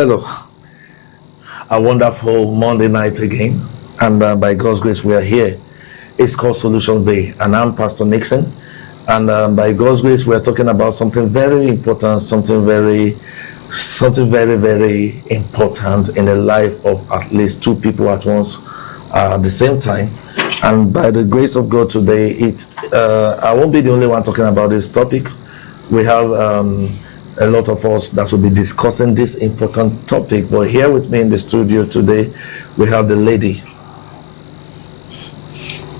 Hello, a wonderful Monday night again, and by God's grace we are here. It's called Solution Day, and I'm Pastor Nixon, and by God's grace we are talking about something very important, something very important in the life of at least two people at once at the same time. And by the grace of God today, I won't be the only one talking about this topic. We have a lot of us that will be discussing this important topic. But here with me in the studio today, we have the lady.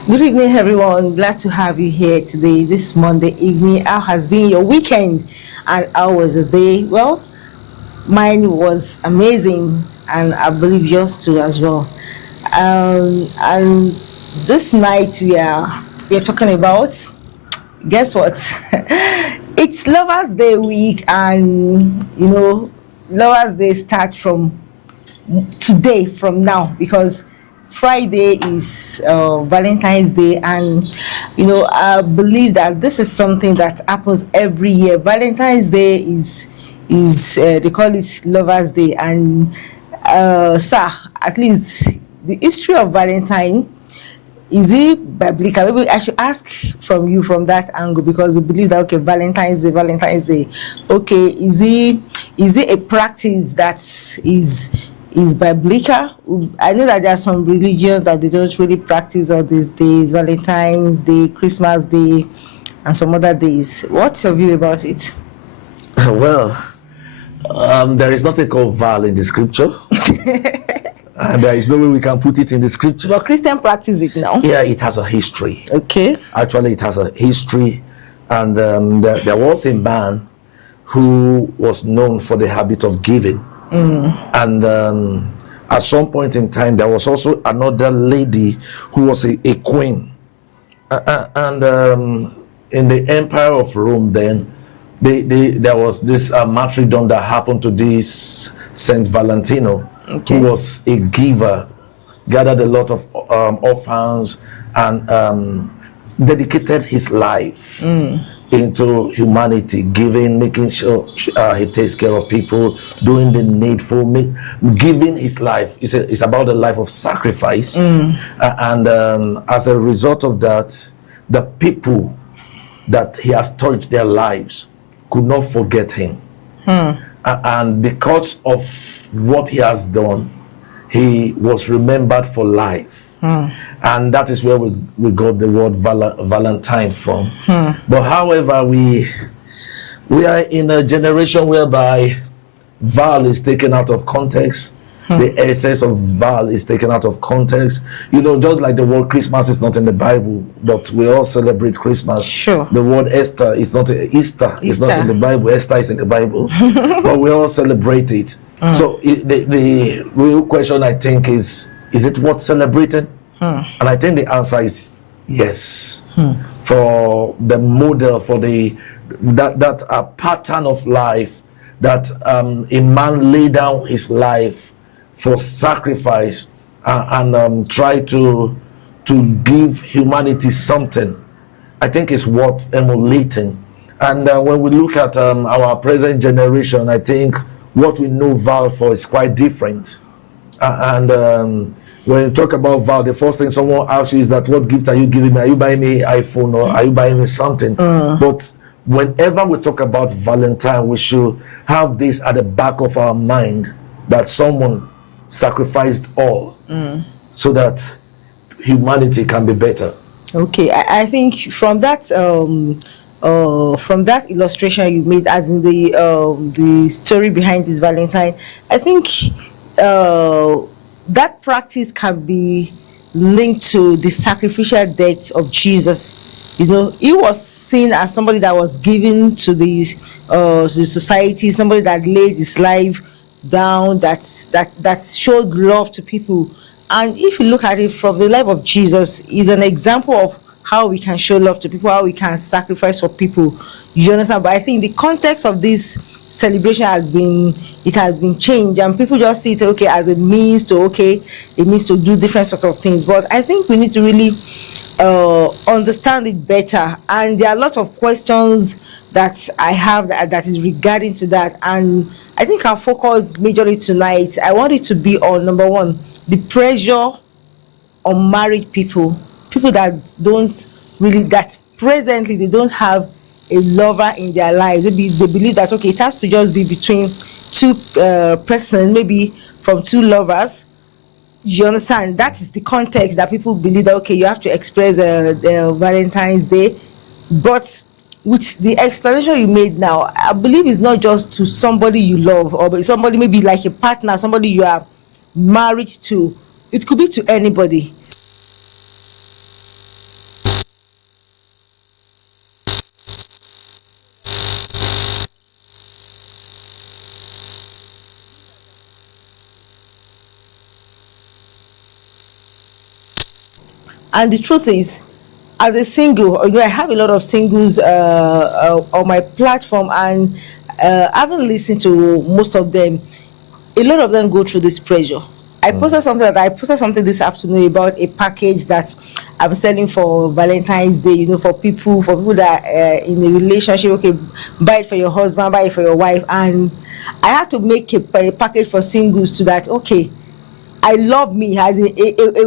Good evening, everyone. Glad to have you here today, this Monday evening. How has been your weekend and how was the day? Well, mine was amazing, and I believe yours too as well. And this night we are talking about, guess what? It's Lovers Day week, and Lovers Day starts from today, from now, because Friday is Valentine's Day, and I believe that this is something that happens every year. Valentine's Day is they call it Lovers Day, and sir, at least the history of Valentine, is it biblical? Maybe I should ask from you from that angle, because we believe that Valentine's Day. Okay, is it a practice that is biblical? I know that there are some religions that they don't really practice all these days, Valentine's Day, Christmas Day, and some other days. What's your view about it? Well, there is nothing called Val in the scripture. And there is no way we can put it in the scripture. But Christian practice it now. Yeah, it has a history. Okay. Actually, it has a history. And there was a man who was known for the habit of giving. And at some point in time, there was also another lady who was a queen. And in the Empire of Rome then, there was this martyrdom that happened to this Saint Valentino. Okay. Who was a giver, gathered a lot of orphans, and dedicated his life into humanity, giving, making sure he takes care of people, doing the needful, giving his life. It's about the life of sacrifice. And as a result of that, the people that he has touched their lives could not forget him. And because of what he has done, he was remembered for life. And that is where we got the word Valentine from. But however, we are in a generation whereby Val is taken out of context. The essence of Val is taken out of context. Just like the word Christmas is not in the Bible, but we all celebrate Christmas. Sure. The word Easter is not in the Bible. Esther is in the Bible. But we all celebrate it. So the real question, I think, is it worth celebrating? And I think the answer is yes. For the model, for that pattern of life, that a man lay down his life for sacrifice and try to give humanity something, I think is worth emulating. And when we look at our present generation, I think what we know Val for is quite different. And when you talk about Val, the first thing someone asks you is that, what gift are you giving me? Are you buying me an iPhone, or are you buying me something? But whenever we talk about Valentine, we should have this at the back of our mind, that someone sacrificed all so that humanity can be better. Okay, I think from that illustration you made, as in the story behind this Valentine, I think that practice can be linked to the sacrificial death of Jesus. He was seen as somebody that was given to the society, somebody that laid his life down, that showed love to people. And if you look at it from the life of Jesus, is an example of how we can show love to people, how we can sacrifice for people. You understand? But I think the context of this celebration has been changed, and people just see it as a means to do different sort of things. But I think we need to really understand it better. And there are a lot of questions that I have that is regarding to that. And I think our focus majorly tonight, I want it to be on number one, the pressure on married people, people that don't really, that presently they don't have a lover in their lives. Maybe they believe that okay, it has to just be between two persons, maybe from two lovers. You understand? That is the context that people believe that okay, you have to express Valentine's Day. But with the explanation you made now, I believe it's not just to somebody you love or somebody maybe like a partner, somebody you are married to. It could be to anybody. And the truth is, as a single, I have a lot of singles on my platform, and I haven't listened to most of them. A lot of them go through this pressure. I posted something this afternoon about a package that I'm selling for Valentine's Day, for people that are in a relationship. Okay, buy it for your husband, buy it for your wife. And I had to make a package for singles to that. Okay, I love me as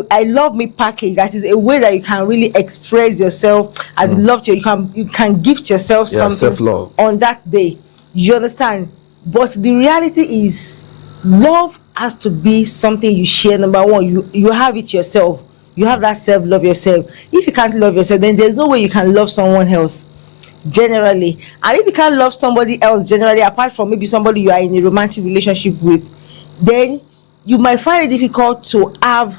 I love me package. That is a way that you can really express yourself as you love to. You can gift yourself something self-love on that day. You understand? But the reality is, love has to be something you share. Number one, you have it yourself. You have that self-love yourself. If you can't love yourself, then there's no way you can love someone else. Generally, and if you can't love somebody else generally, apart from maybe somebody you are in a romantic relationship with, then you might find it difficult to have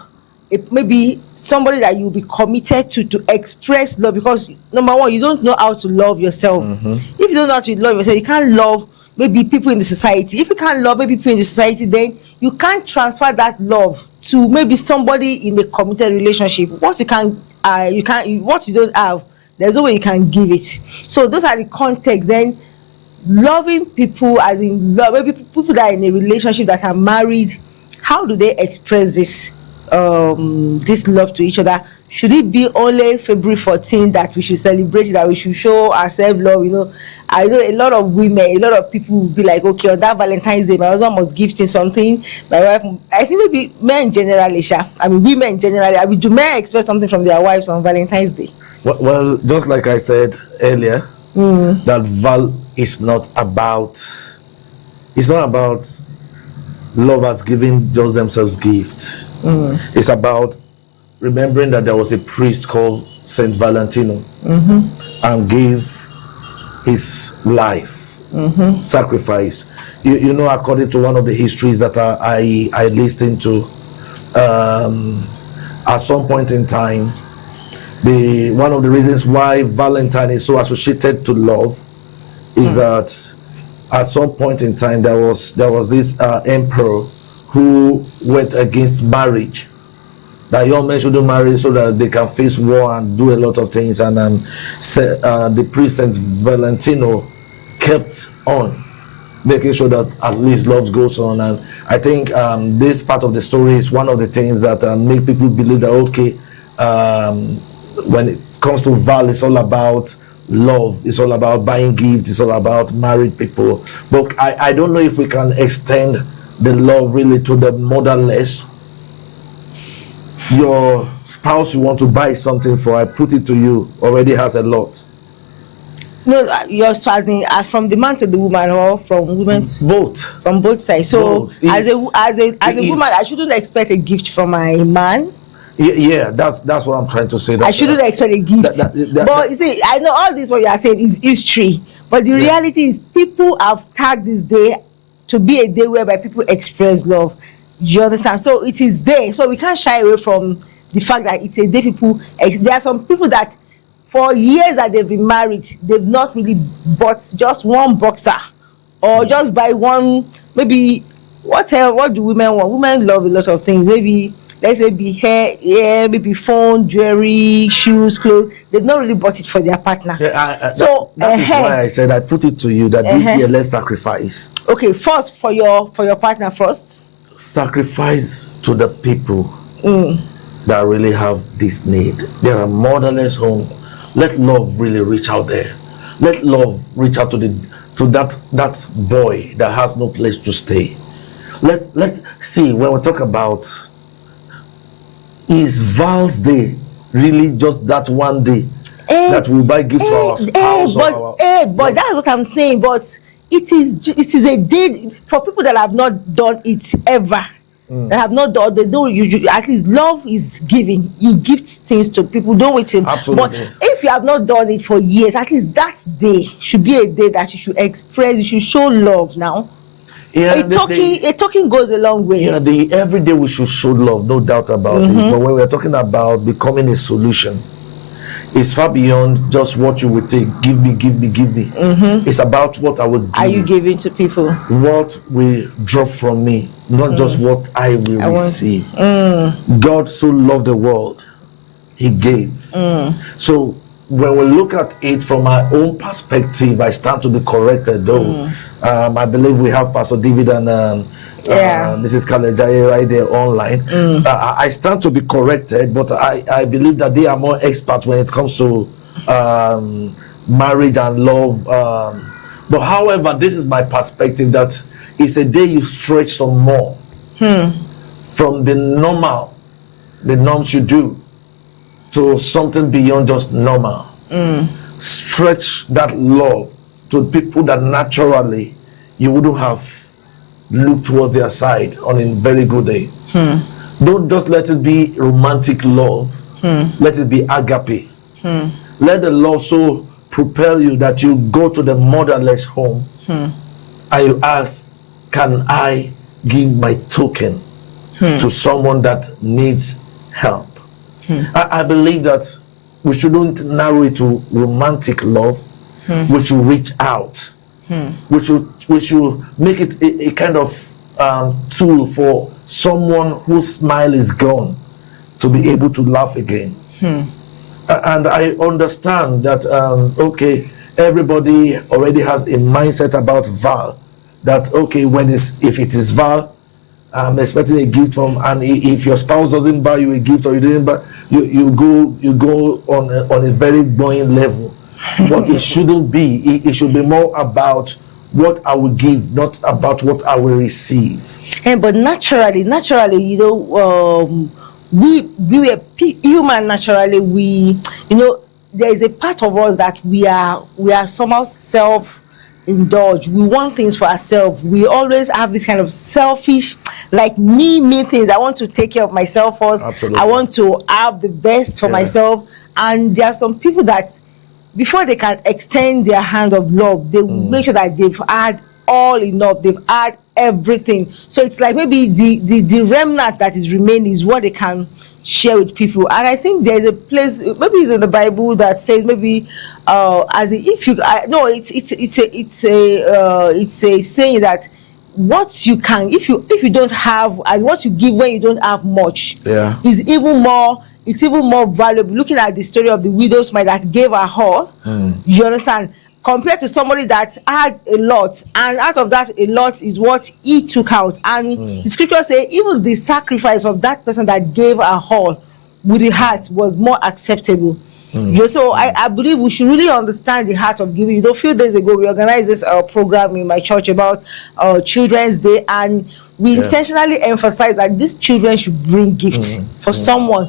maybe somebody that you'll be committed to express love, because number one, you don't know how to love yourself. If you don't know how to love yourself, you can't love maybe people in the society. If you can't love maybe people in the society, then you can't transfer that love to maybe somebody in a committed relationship. What you can what you don't have, there's no way you can give it. So those are the contexts. Then loving people, as in love, maybe people that are in a relationship that are married, how do they express this love to each other? Should it be only February 14th that we should celebrate it, that we should show ourselves love? I know a lot of women, a lot of people will be like, okay, on that Valentine's Day, my husband must gift me something. My wife, I think maybe men generally, women generally, do men expect something from their wives on Valentine's Day? Well, just like I said earlier, that Val is not about, it's not about lovers giving just themselves gifts. It's about remembering that there was a priest called Saint Valentino and gave his life, sacrifice. According to one of the histories that I listened to, at some point in time, one of the reasons why Valentine is so associated to love is that at some point in time there was this emperor who went against marriage, that young men shouldn't marry so that they can face war and do a lot of things. And the priest Saint Valentino kept on making sure that at least love goes on. And I think this part of the story is one of the things that make people believe that okay, when it comes to Val, it's all about love, it's all about buying gifts, it's all about married people. But I don't know if we can extend the love really to the motherless. Your spouse you want to buy something for, I put it to you, already has a lot. No, your spouse, from the man to the woman, or from women both, from both sides. So both. As a woman, I shouldn't expect a gift from my man. Yeah, that's what I'm trying to say. I shouldn't expect a gift. But you see, I know all this what you are saying is history, but the reality is people have tagged this day to be a day whereby people express love. You understand? So it is there. So we can't shy away from the fact that it's a day people. There are some people that for years that they've been married, they've not really bought just one boxer or just buy one. Maybe what do women want? Women love a lot of things. Maybe let's say be hair, maybe phone, jewelry, shoes, clothes. They've not really bought it for their partner. So that is why I said I put it to you that this year let's sacrifice. Okay, first for your partner first. Sacrifice to the people that really have this need. There are motherless homes. Let love really reach out there. Let love reach out to that boy that has no place to stay. Let's see, when we talk about, is Val's Day really just that one day that we buy gift to our spouse? But that's what I'm saying. But it is a day for people that have not done it ever. That have not done, they don't. You at least love is giving. You gift things to people. Don't wait till. Absolutely. But if you have not done it for years, at least that day should be a day that you should express. You should show love now. Yeah, a talking goes a long way. Yeah, every day we should show love, no doubt about it. But when we're talking about becoming a solution, it's far beyond just what you would take. Give me. It's about what I would give. Are you giving to people? What will drop from me, not just what I will receive. God so loved the world, He gave. So when we look at it from my own perspective, I stand to be corrected, though. I believe we have Pastor David and Mrs. Kalejaye right there online. I stand to be corrected, but I believe that they are more experts when it comes to marriage and love. But however, this is my perspective, that it's a day you stretch some more from the norms you do, to something beyond just normal. Stretch that love to people that naturally you wouldn't have looked towards their side on a very good day. Don't just let it be romantic love. Let it be agape. Let the love so propel you that you go to the motherless home and you ask, can I give my token to someone that needs help? I believe that we shouldn't narrow it to romantic love. We should reach out. We should make it a kind of tool for someone whose smile is gone to be able to laugh again. And I understand that okay, everybody already has a mindset about Val, that okay, if it is Val, I'm expecting a gift from, and if your spouse doesn't buy you a gift, or you didn't buy, you go on a very buoyant level. But it shouldn't be. It should be more about what I will give, not about what I will receive. But naturally, you know, we were human naturally. There is a part of us that we are somehow self-indulged. We want things for ourselves. We always have this kind of selfish, like me things. I want to take care of myself first. Absolutely. I want to have the best for myself. And there are some people that, before they can extend their hand of love, they make sure that they've had all enough. They've had everything. So it's like maybe the remnant that is remaining is what they can share with people. And I think there's a place, maybe it's in the Bible, that says maybe it's a saying that what you can, if you don't have, as what you give when you don't have much, is even more. It's even more valuable. Looking at the story of the widow's mite that gave her all, you understand, compared to somebody that had a lot, and out of that a lot is what he took out. And the scripture says even the sacrifice of that person that gave her all with the heart was more acceptable. So I believe we should really understand the heart of giving. A few days ago we organized this program in my church about Children's Day, and we intentionally emphasized that these children should bring gifts for someone.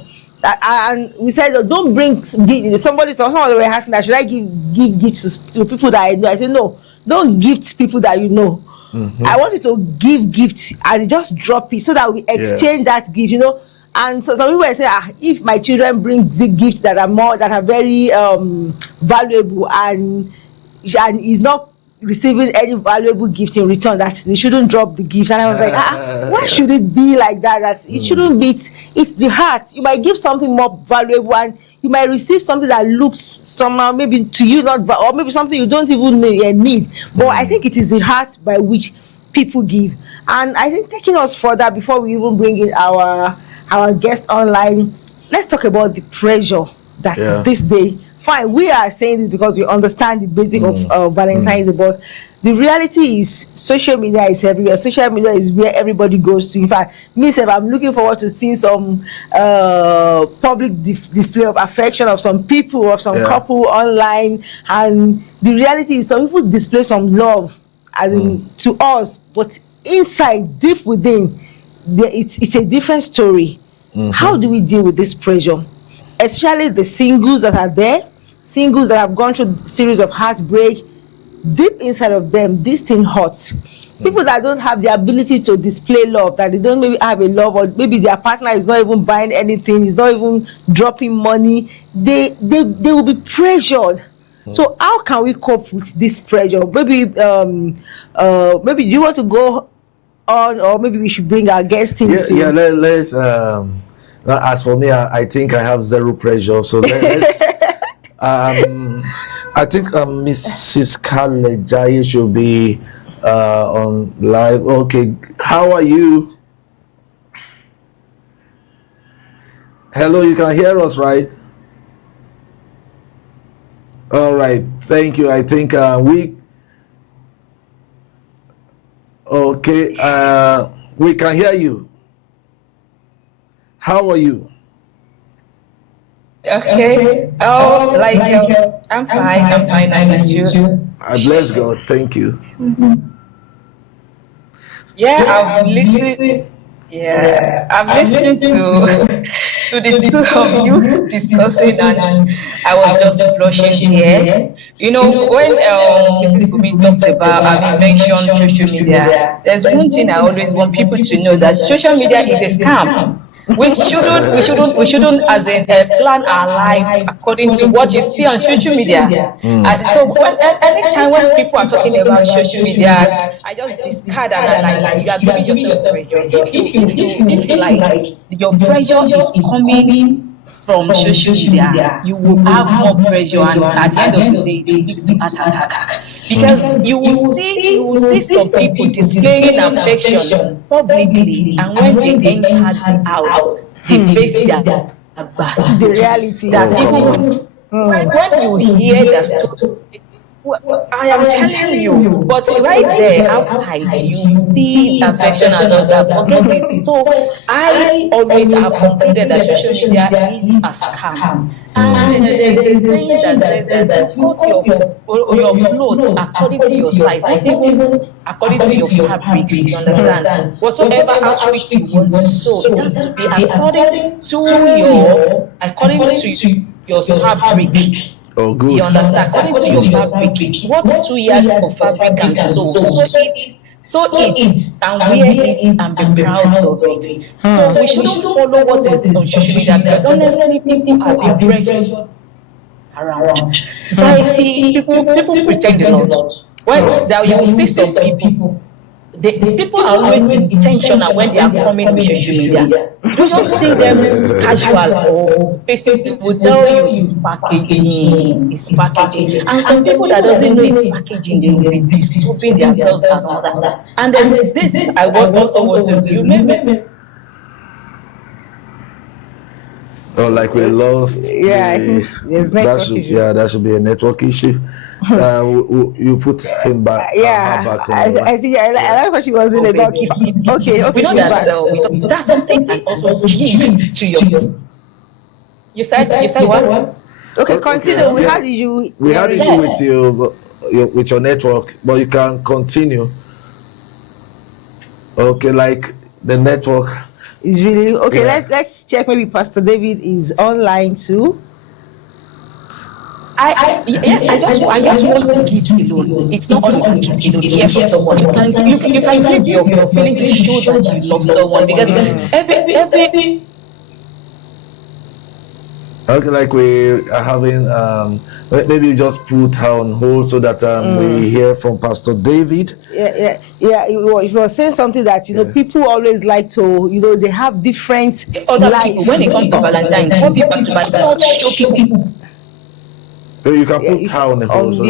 And we said, don't bring gifts. Someone were asking that, should I give gifts to people that I know? I said, no, don't gift people that you know. I want you to give gifts and just drop it so that we exchange that gift, And so some people say, if my children bring gifts that are very valuable, and is not receiving any valuable gift in return, that they shouldn't drop the gift. And I was like, why should it be like that? That it shouldn't be. It's the heart. You might give something more valuable, and you might receive something that looks somehow maybe to you not, or maybe something you don't even need. But I think it is the heart by which people give. And I think, taking us further, before we even bring in our guest online, let's talk about the pressure that this day. Fine, we are saying this because we understand the basic of Valentine's Day, but the reality is social media is everywhere. Social media is where everybody goes to. In fact, myself, I'm looking forward to seeing some public display of affection of some people, of some couple online. And the reality is some people display some love as in to us, but inside, deep within, it's a different story. How do we deal with this pressure, especially the singles that are there, singles that have gone through a series of heartbreak? Deep inside of them, this thing hurts. People that don't have the ability to display love, that they don't maybe have a love, or maybe their partner is not even buying anything, is not even dropping money, they will be pressured. So how can we cope with this pressure? Maybe maybe you want to go on, or maybe we should bring our guest in. Let's as for me, I think I have zero pressure, so let's I think Mrs. Kalejaye should be on live. Okay, how are you? Hello, you can hear us, right? All right, thank you. I think we can hear you. How are you? Okay. Oh, I'm fine. And you? Bless God. Thank you. Yeah, I'm listening. Yeah, I'm listening to the two of you discussing, and I was just blushing here. You know, when Mrs. Bumi talked about, mentioned social media, there's one thing I always want people to know, that social media is a scam. We shouldn't as in plan our life according to what you see on social media. So anytime when people are talking about social media, I just discard and I'm like, you are giving yourself pressure. If you feel like your pressure is coming from social media, you will have more pressure, and at the end of the day, it will lead to attack. Because you will see some people displaying affection publicly, and when they enter the house, they face their back. The reality. That even when you hear that story, I am telling you, but right there outside, you see affection and all that. Forget it. So I always have concluded that social media is a scam. And there's a saying that says that put your clothes according to your size, not even according to your fabrics. You understand? Whatsoever outfit you want to sew, it has to be according to your fabric. Oh, good. You understand? According to your fabric, what 2 years of fabric can sew it and wear it and be proud of it. So we shouldn't follow what is on social media, because honestly, people are being pressured around. Society, people pretend a lot. When you will see some people, the people are always intentional when they are coming to social media. You don't just see them casual or faces will tell you it's packaging. And some people that doesn't know it's packaging, they will be disturbing themselves and all that. And there's this I also want to do. You remember? Oh, like we lost. Yeah, I think there's network issue. Yeah, that should be a network issue. You put him back. I think I like what she was in about. Okay, she's back. That's something I also give to you. You said what? Okay, continue. We had issue. We had issue with your network, but you can continue. Okay, like the network is really okay. Yeah. Let's check. Maybe Pastor David is online too. I just want to give you alone. It's not all you can give you. Care for someone. You can give your feelings to show that you love someone, because every okay, like we are having maybe you just put her on hold so that we hear from Pastor David. Yeah. If you were saying something that people always like to, they have different life. When it comes to Valentine's, some people not show people. You can put her on the hold so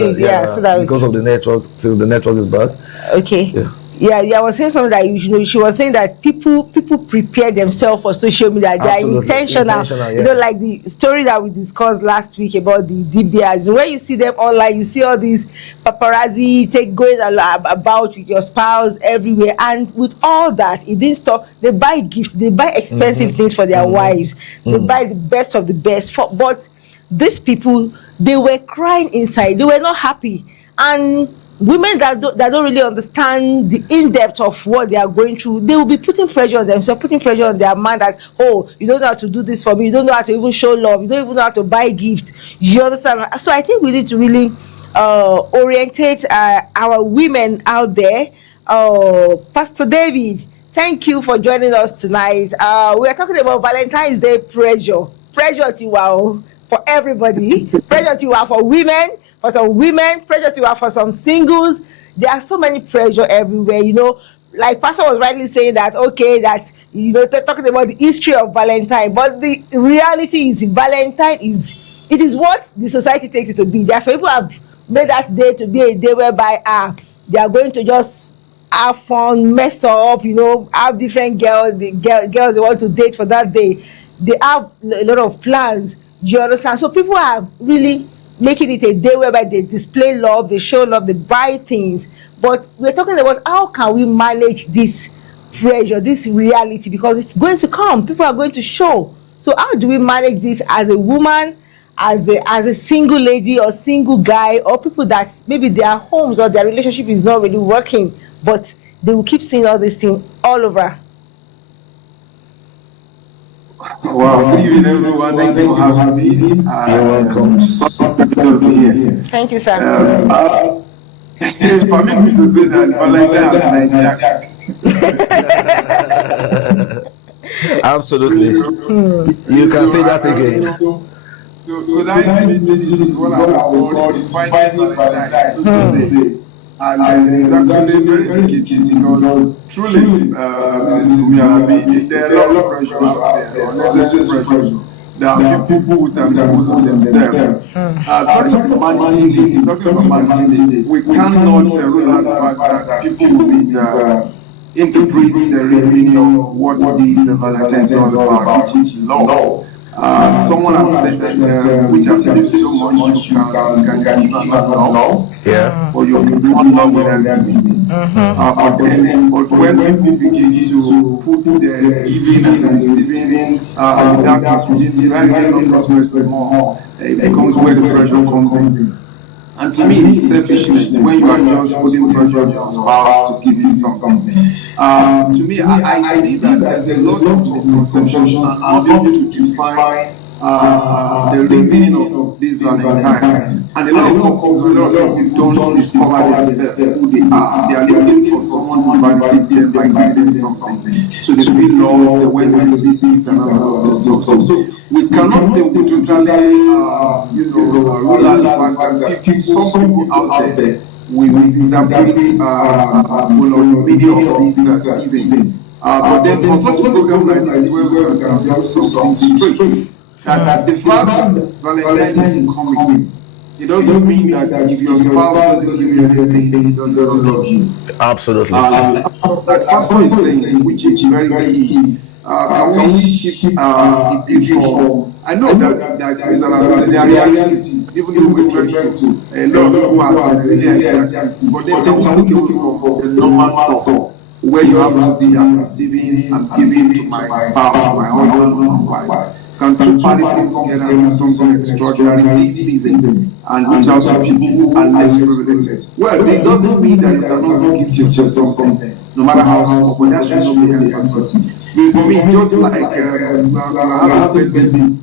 that because of the network till the network is back. Okay. Yeah. Yeah, I was saying something that she was saying that people prepare themselves for social media. They are intentional. Yeah. Like the story that we discussed last week about the DBRs. When you see them online, you see all these paparazzi going about with your spouse everywhere, and with all that, it didn't stop. They buy gifts, they buy expensive things for their wives, they buy the best of the best. But these people, they were crying inside. They were not happy, and women that don't really understand the in-depth of what they are going through, they will be putting pressure on themselves, putting pressure on their man that, oh, you don't know how to do this for me, you don't know how to even show love, you don't even know how to buy gift. You understand? So I think we need to really orientate our women out there. Pastor David, thank you for joining us tonight. We are talking about Valentine's Day pressure to for everybody, pressure to for women, for some women, pressure to for some singles. There are so many pressure everywhere, like Pastor was rightly saying that, okay, that they're talking about the history of Valentine, but the reality is Valentine is what the society takes it to be. There are some people who have made that day to be a day whereby they are going to just have fun, mess up, have different girls, girls they want to date for that day. They have a lot of plans. You understand? So people are really making it a day whereby they display love, they show love, they buy things. But we're talking about how can we manage this pressure, this reality, because it's going to come. People are going to show. So how do we manage this as a woman, as a single lady or single guy, or people that maybe their homes or their relationship is not really working, but they will keep seeing all these things all over? Wow, good evening, everyone. Thank you for having me. You're welcome. Here. Thank you, sir. Permit me to say that Valentine has hijacked. Absolutely. You can say that again. Tonight's meeting is what I call defining Valentine, so to say. And it's actually very indicative because truly, there are a lot of pressure out there, unnecessary pressure. There are people who can impose on themselves. Talking about managing it, we cannot rule out the fact that people will interpret the meaning of what this Valentine's is all about, which is love. Someone has said that which I believe so much you can give love. Yeah. Or you will not love without giving. But when people begin to put the giving and receiving that perspective, it becomes where the pressure comes in. And to me, it's selfishness when you are just putting pressure on your spouse to give you something. To me, I see that there's a lot of misconceptions and I'm able to define the real meaning of this Valentine. And a lot of couples, a lot of people don't discover themselves who they are. They are looking for someone to validate them by giving them something. So they feel love, the way they receive and all of those. So we cannot say we totally, rule out the fact that some people out there will exactly meaning of this season. But then for such a program like this, where we can just something straight, that the fact that Valentine's is coming, it doesn't mean that if your spouse doesn't give you anything, he doesn't love you. Absolutely. That Pastor is saying, which is very, very key. Can we shift the view from? I know that there is there are realities, even though we're trying to a lot of people are really reality, but then can we go for the normal stuff where you have to be receiving and giving to my spouse, my husband, my wife? Can two parties come together and do something extraordinary this season and reach out to people who are less privileged? Well, this doesn't mean that you cannot give yourself something, no matter how small, but that should not be an emphasis. For me, just like you have a baby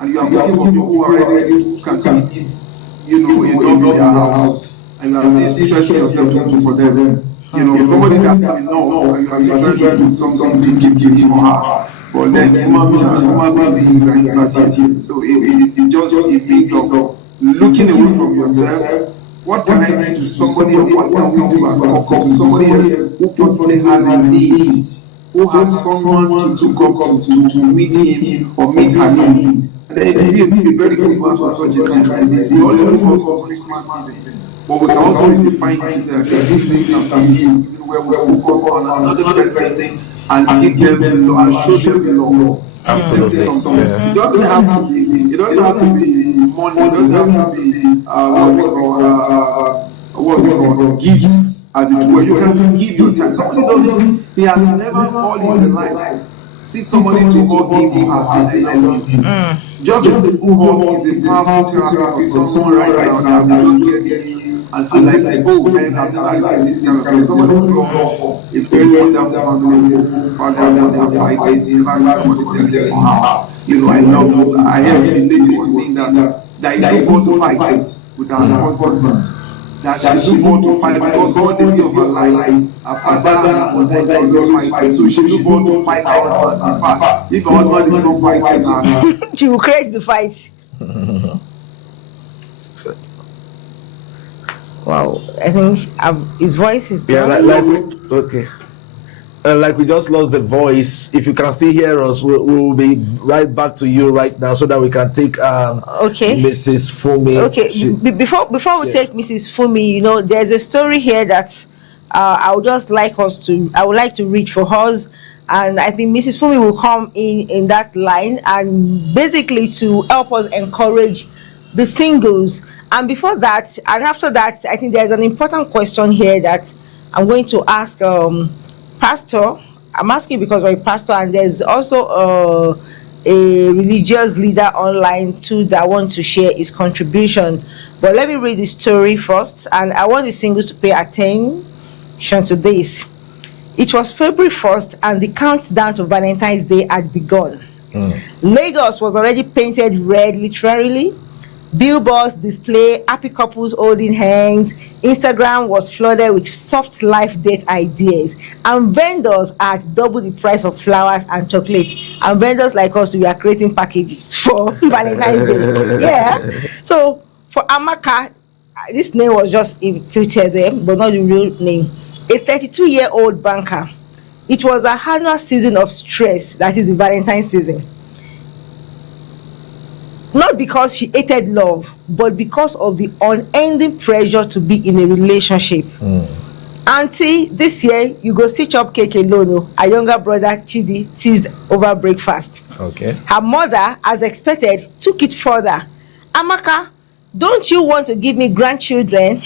and you are looking for people who are ready to can eat, in their house, and you are stretching yourself for them. Somebody that can know, and you are stretching something to give to him or her. But then human beings is uncertainty. So it's just a means of looking away from yourself. What can I do to somebody, or what can we do as a couple to somebody else who possibly has a need, who has someone to come to meet him or meet her need? And then it will be a very good one for such a time like this. We all look for Christmas season. But we can also define it as a season where we focus on another person and give them love and show them love. Absolutely. It doesn't have to be. It doesn't have to be money. It doesn't have to be what's it called? Gifts, as it were. You can give your time. Somebody doesn't. He has never called you in life. See somebody to hug him and say, "I love you." Just a full hug is a powerful therapy for someone right now that doesn't get it and feel like, oh man, I've never like this kind of somebody who don't know a very wonderful family, father, they are fighting, somebody tells them, I love you. I hear this lady was saying that you fought to fight with her husband. That she fought to fight because God the day of her life, her father and mother is also fighting. So she fought to fight her husband. In fact, if her husband is not fighting her, she will create the fight. Wow, I think his voice is gone. Like we just lost the voice. If you can still hear us, we'll be right back to you right now so that we can take Mrs. Fumi. Okay, before we take Mrs. Fumi, there's a story here that I would like to read for us, and I think Mrs. Fumi will come in that line and basically to help us encourage the singles. And before that and after that, I think there's an important question here that I'm going to ask Pastor. I'm asking because we're a pastor, and there's also a religious leader online too that wants to share his contribution. But let me read the story first, and I want the singles to pay attention to this. It was February 1st, and the countdown to Valentine's Day had begun. Lagos was already painted red, literally. Billboards display happy couples holding hands. Instagram was flooded with soft life date ideas, and vendors at double the price of flowers and chocolates. And vendors like us, we are creating packages for Valentine's Day. Yeah. So for Amaka, this name was just imputed there, but not the real name. A 32-year-old banker. It was a annual season of stress, that is the Valentine's season. Not because she hated love, but because of the unending pressure to be in a relationship. Auntie, this year you go stitch up cake alone. Her younger brother Chidi teased over breakfast. Okay. Her mother, as expected, took it further. Amaka, don't you want to give me grandchildren?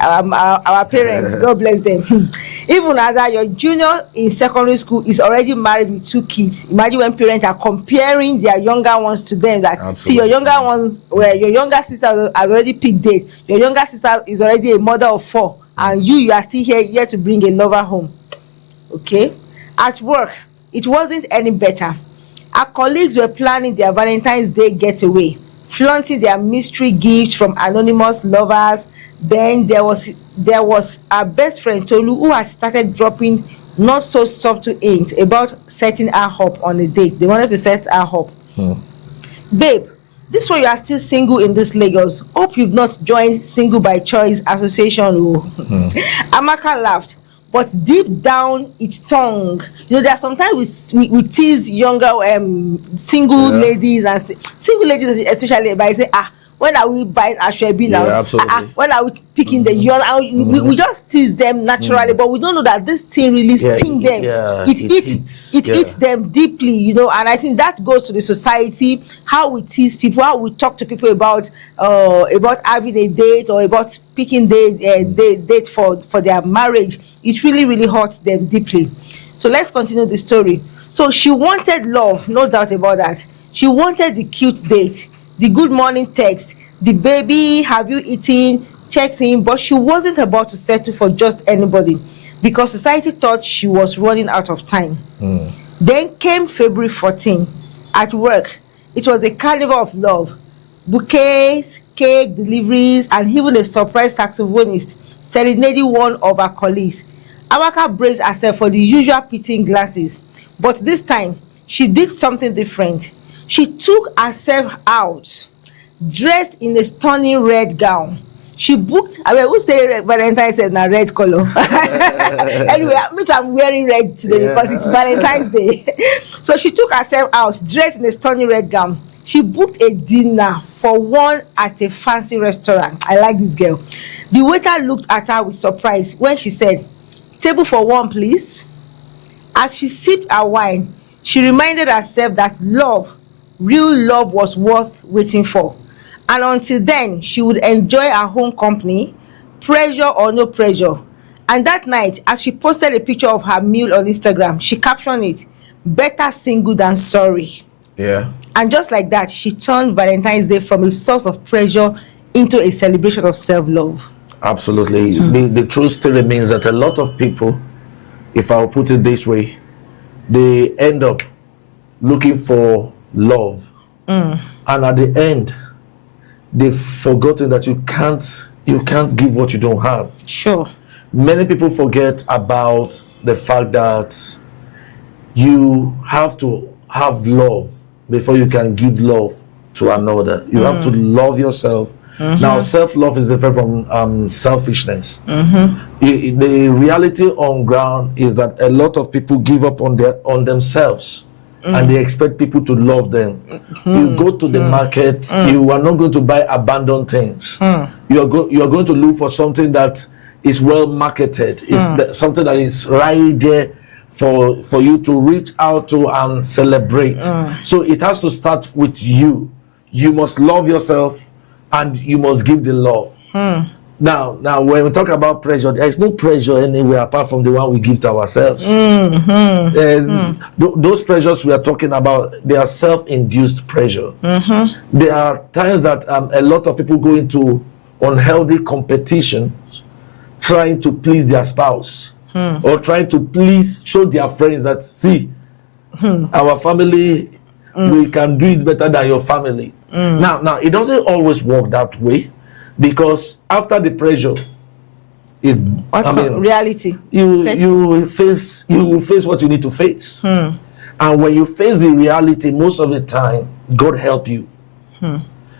Our parents, God bless them. Even as your junior in secondary school is already married with 2 kids. Imagine when parents are comparing their younger ones to them. That Absolutely. See, your younger ones, where your younger sister has already picked date. Your younger sister is already a mother of 4, and you are still here to bring a lover home. Okay. At work, it wasn't any better. Our colleagues were planning their Valentine's Day getaway, flaunting their mystery gifts from anonymous lovers. Then there was our best friend Tolu, who had started dropping not so subtle hints about setting her up on a date. They wanted to set her up. Babe, this way you are still single in this Lagos. Hope you've not joined Single by Choice Association. Amaka laughed, but deep down it stung. There are sometimes we tease younger single ladies, and single ladies especially, by saying, when are we buying Ashwebi now? Absolutely. When are we picking the young? We just tease them naturally, but we don't know that this thing really stings them. It eats them deeply, and I think that goes to the society, how we tease people, how we talk to people about having a date or about picking date for their marriage. It really, really hurts them deeply. So let's continue the story. So she wanted love, no doubt about that. She wanted the cute date, the good morning text, the baby, have you eaten, checks in, but she wasn't about to settle for just anybody because society thought she was running out of time. Then came February 14. At work, it was a carnival of love. Bouquets, cake, deliveries, and even a surprise saxophonist serenading one of her colleagues. Amaka braced herself for the usual pitying glances, but this time, she did something different. She took herself out, dressed in a stunning red gown. She booked, who say Valentine's is a red color? Anyway, I'm wearing red today because it's Valentine's Day. So she took herself out, dressed in a stunning red gown. She booked a dinner for one at a fancy restaurant. I like this girl. The waiter looked at her with surprise when she said, "Table for one, please." As she sipped her wine, she reminded herself that love, real love, was worth waiting for. And until then, she would enjoy her home company, pressure or no pressure. And that night, as she posted a picture of her meal on Instagram, she captioned it, "Better single than sorry." Yeah. And just like that, she turned Valentine's Day from a source of pressure into a celebration of self-love. Absolutely. The truth still remains that a lot of people, if I'll put it this way, they end up looking for love. And at the end, they've forgotten that you can't give what you don't have. Sure. Many people forget about the fact that you have to have love before you can give love to another. You have to love yourself. Now, self-love is different from selfishness. The reality on ground is that a lot of people give up on themselves. And they expect people to love them. You go to the market, you are not going to buy abandoned things. You are going to look for something that is well marketed. It's something that is right there for you to reach out to and celebrate. So it has to start with you. You must love yourself and you must give the love. Now, when we talk about pressure, there is no pressure anywhere apart from the one we give to ourselves. Those pressures we are talking about, they are self-induced pressure. There are times that a lot of people go into unhealthy competition trying to please their spouse or trying to show their friends that, see, our family, we can do it better than your family. Now, it doesn't always work that way. Because after the pressure is reality, you will face what you need to face. And when you face the reality, most of the time, God help you.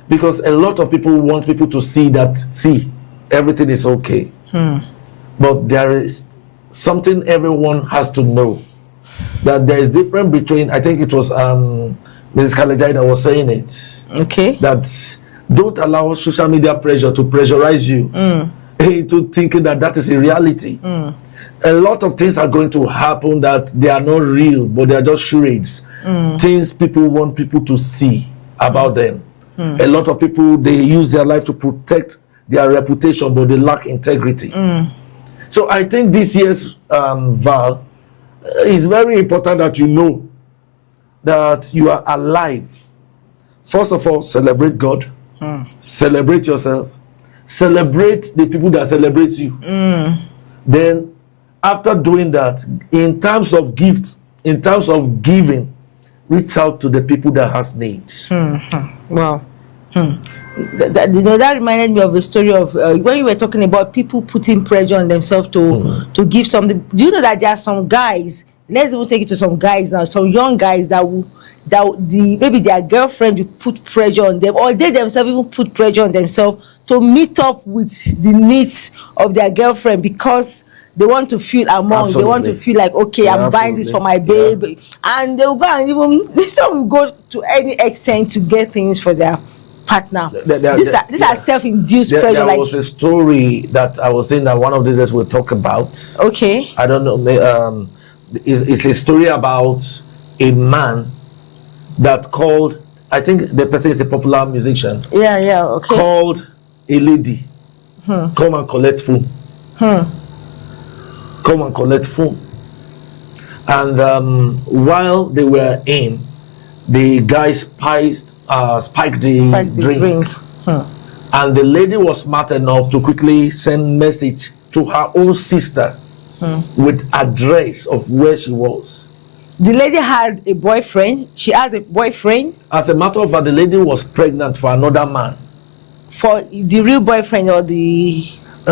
Because a lot of people want people to see everything is okay. But there is something everyone has to know, that there is difference between, I think it was Mrs. Kalejai that was saying it. Okay. That don't allow social media pressure to pressurize you into thinking that is a reality. A lot of things are going to happen that they are not real, but they are just charades. Things people want people to see about them. A lot of people, they use their life to protect their reputation, but they lack integrity. So I think this year's Val is very important that you know that you are alive. First of all, celebrate God. Celebrate yourself. Celebrate the people that celebrate you. Then, after doing that, in terms of gifts, in terms of giving, reach out to the people that has needs. Wow. That reminded me of a story of when you were talking about people putting pressure on themselves to give something. Do you know that there are some guys? Let's even take it to some guys now. Some young guys that maybe their girlfriend will put pressure on them, or they themselves even put pressure on themselves to meet up with the needs of their girlfriend because they want to feel among. Absolutely. They want to feel like, okay, I'm buying this for my baby, and they'll go and even this one will go to any extent to get things for their partner. These are self-induced pressure. There was a story that I was saying that one of these days we'll talk about. Okay. I don't know. It's a story about a man that called, I think the person is a popular musician. Yeah, okay. Called a lady, come and collect food. Come and collect food. And while they were in, the guy spiked the drink. And the lady was smart enough to quickly send message to her own sister with address of where she was. The lady had a boyfriend. She has a boyfriend. As a matter of fact, the lady was pregnant for another man. For the real boyfriend or the...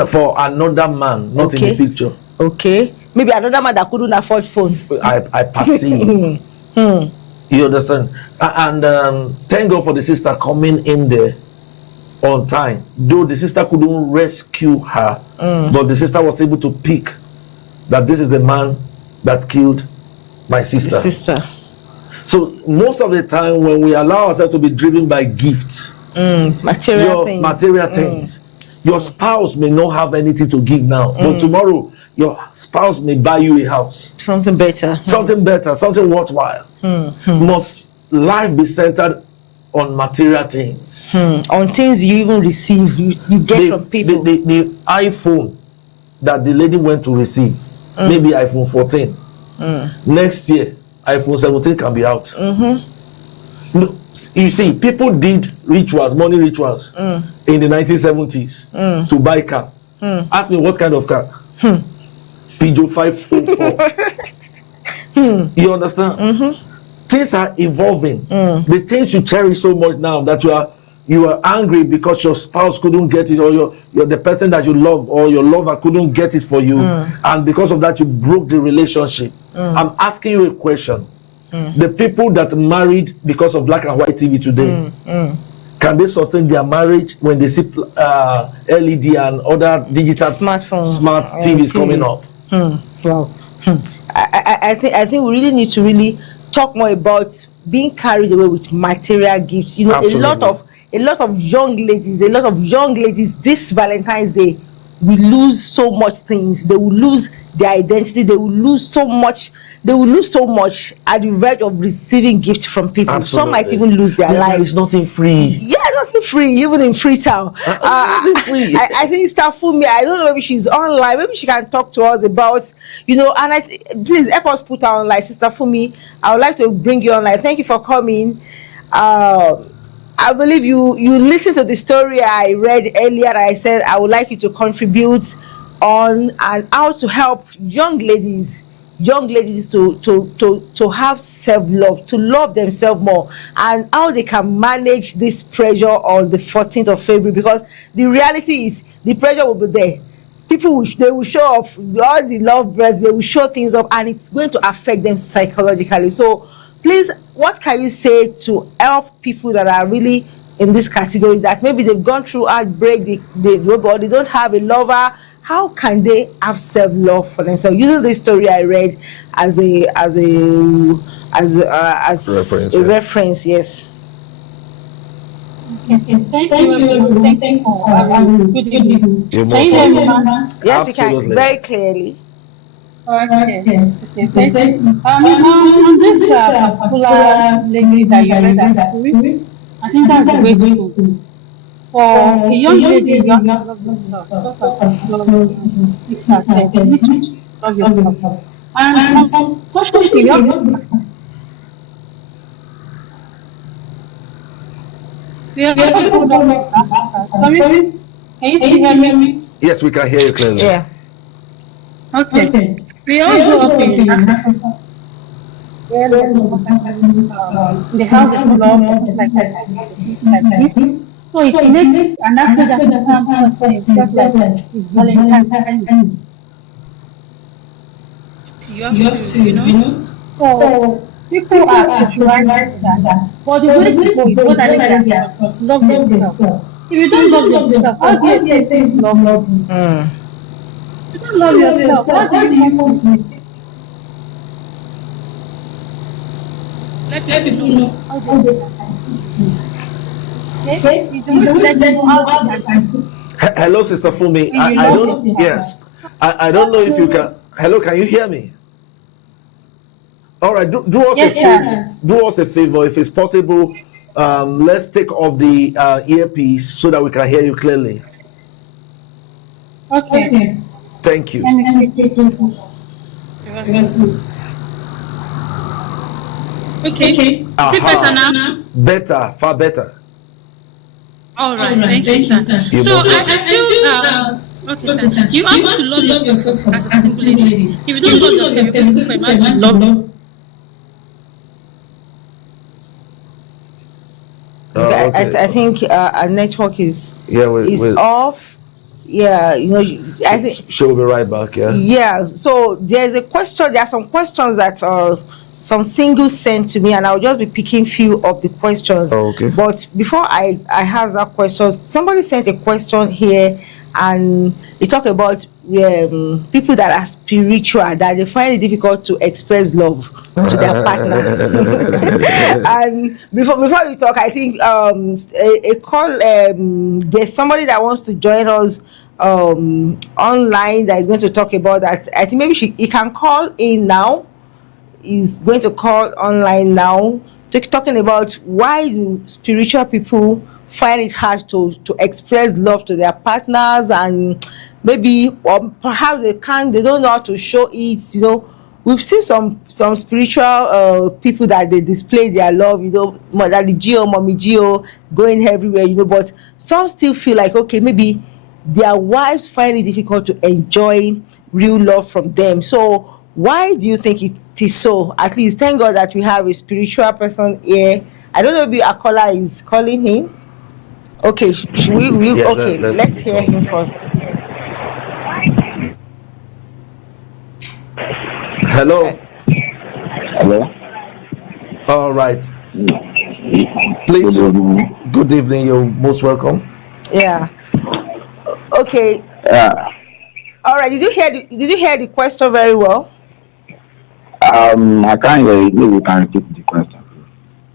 for another man, not in the picture. Okay. Maybe another man that couldn't afford phone. I perceive. You understand? And thank God for the sister coming in there on time. Though the sister couldn't rescue her, but the sister was able to pick that this is the man that killed my sister. So most of the time when we allow ourselves to be driven by gifts, material things, your spouse may not have anything to give now, but tomorrow your spouse may buy you a house, something better, something worthwhile. Must life be centered on material things, on things you even receive, you get from people. The iPhone that the lady went to receive, maybe iPhone 14, next year iPhone 17 can be out. No, you see, people did rituals, money rituals in the 1970s to buy car. Ask me what kind of car? Peugeot 504. You understand? Things are evolving. The things you cherish so much now, that you are angry because your spouse couldn't get it, or you're the person that you love or your lover couldn't get it for you, and because of that you broke the relationship. I'm asking you a question. The people that married because of black and white TV today, can they sustain their marriage when they see LED and other digital smart TVs coming up? Wow. I think we really need to really talk more about being carried away with material gifts. You know, Absolutely. a lot of young ladies this Valentine's Day will lose so much things. They will lose their identity. They will lose so much at the verge of receiving gifts from people. Absolutely. Some might even lose their lives. There is nothing free. Yeah, nothing free, even in Freetown. Nothing free. I think Stafumi, I don't know, maybe she's online. Maybe she can talk to us about, you know, and please help us put her online. Sister Fumi, I would like to bring you online. Thank you for coming. I believe you listened to the story I read earlier. I said I would like you to contribute on and how to help young ladies to have self-love, to love themselves more, and how they can manage this pressure on the 14th of February, because the reality is the pressure will be there. People they will show off all the love breaths, they will show things up, and it's going to affect them psychologically. So please, what can you say to help people that are really in this category, that maybe they've gone through heartbreak, they don't have a lover? How can they have self-love for themselves? Using this story I read as a reference, yes. Thank you for You're most welcome. Yes, we Absolutely. can very clearly. Okay. Thank you. On this particular lady that you read that story, I think that's the way to go. For a young lady, you have to love yourself. Love yourself. And unfortunately, you have to. Sorry? Can you hear me? Yes, we can hear you clearly. Yeah. Okay. We all grow up in the house of love, like this. So it makes, and after that, just like Valentine's. You have to, you know. So people are sexualized that. But the way to go is what I mean, love yourself. If you don't love yourself, how do you say love you? If you don't love yourself, how do you suppose to? Let people know how they okay? Hello, Sister Fumi. I don't. Yes, I don't know if you can. Hello, can you hear me? All right. Do us a favor. Yes. Do us a favor, if it's possible. Let's take off the earpiece so that we can hear you clearly. Okay. Thank you. Okay. Is it better now? Better, far better. All right. Thank you, sir. You're So most welcome. I feel okay, sir. You have to love yourself as a single lady. If you don't love yourself, it's difficult for a man to love. Okay. I think our network is Yeah, off. Yeah, you know, I think. She'll be right back. Yeah. Yeah. So there's a question. There are some questions that some singles sent to me, and I'll just be picking few of the questions. Oh, okay. But before I ask that question, somebody sent a question here, and they talk about people that are spiritual, that they find it difficult to express love to their partner. And before we talk, I think a call, there's somebody that wants to join us online that is going to talk about that. I think maybe he can call in now. He's going to call online now, talking about why do spiritual people find it hard to express love to their partners, and maybe, or perhaps they don't know how to show it. We've seen some spiritual people that they display their love, Daddy Gio, Mommy Gio, going everywhere, but some still feel like, okay, maybe their wives find it difficult to enjoy real love from them. So why do you think it is so? At least thank God that we have a spiritual person here. I don't know if a caller is calling him. Okay, should we Yeah, okay, let's hear him first. Hello. Hello. All right. Please. Good evening. You're most welcome. Yeah. Okay. Yeah. All right. Did you hear the question very well? I can't hear you. Maybe you can repeat the question.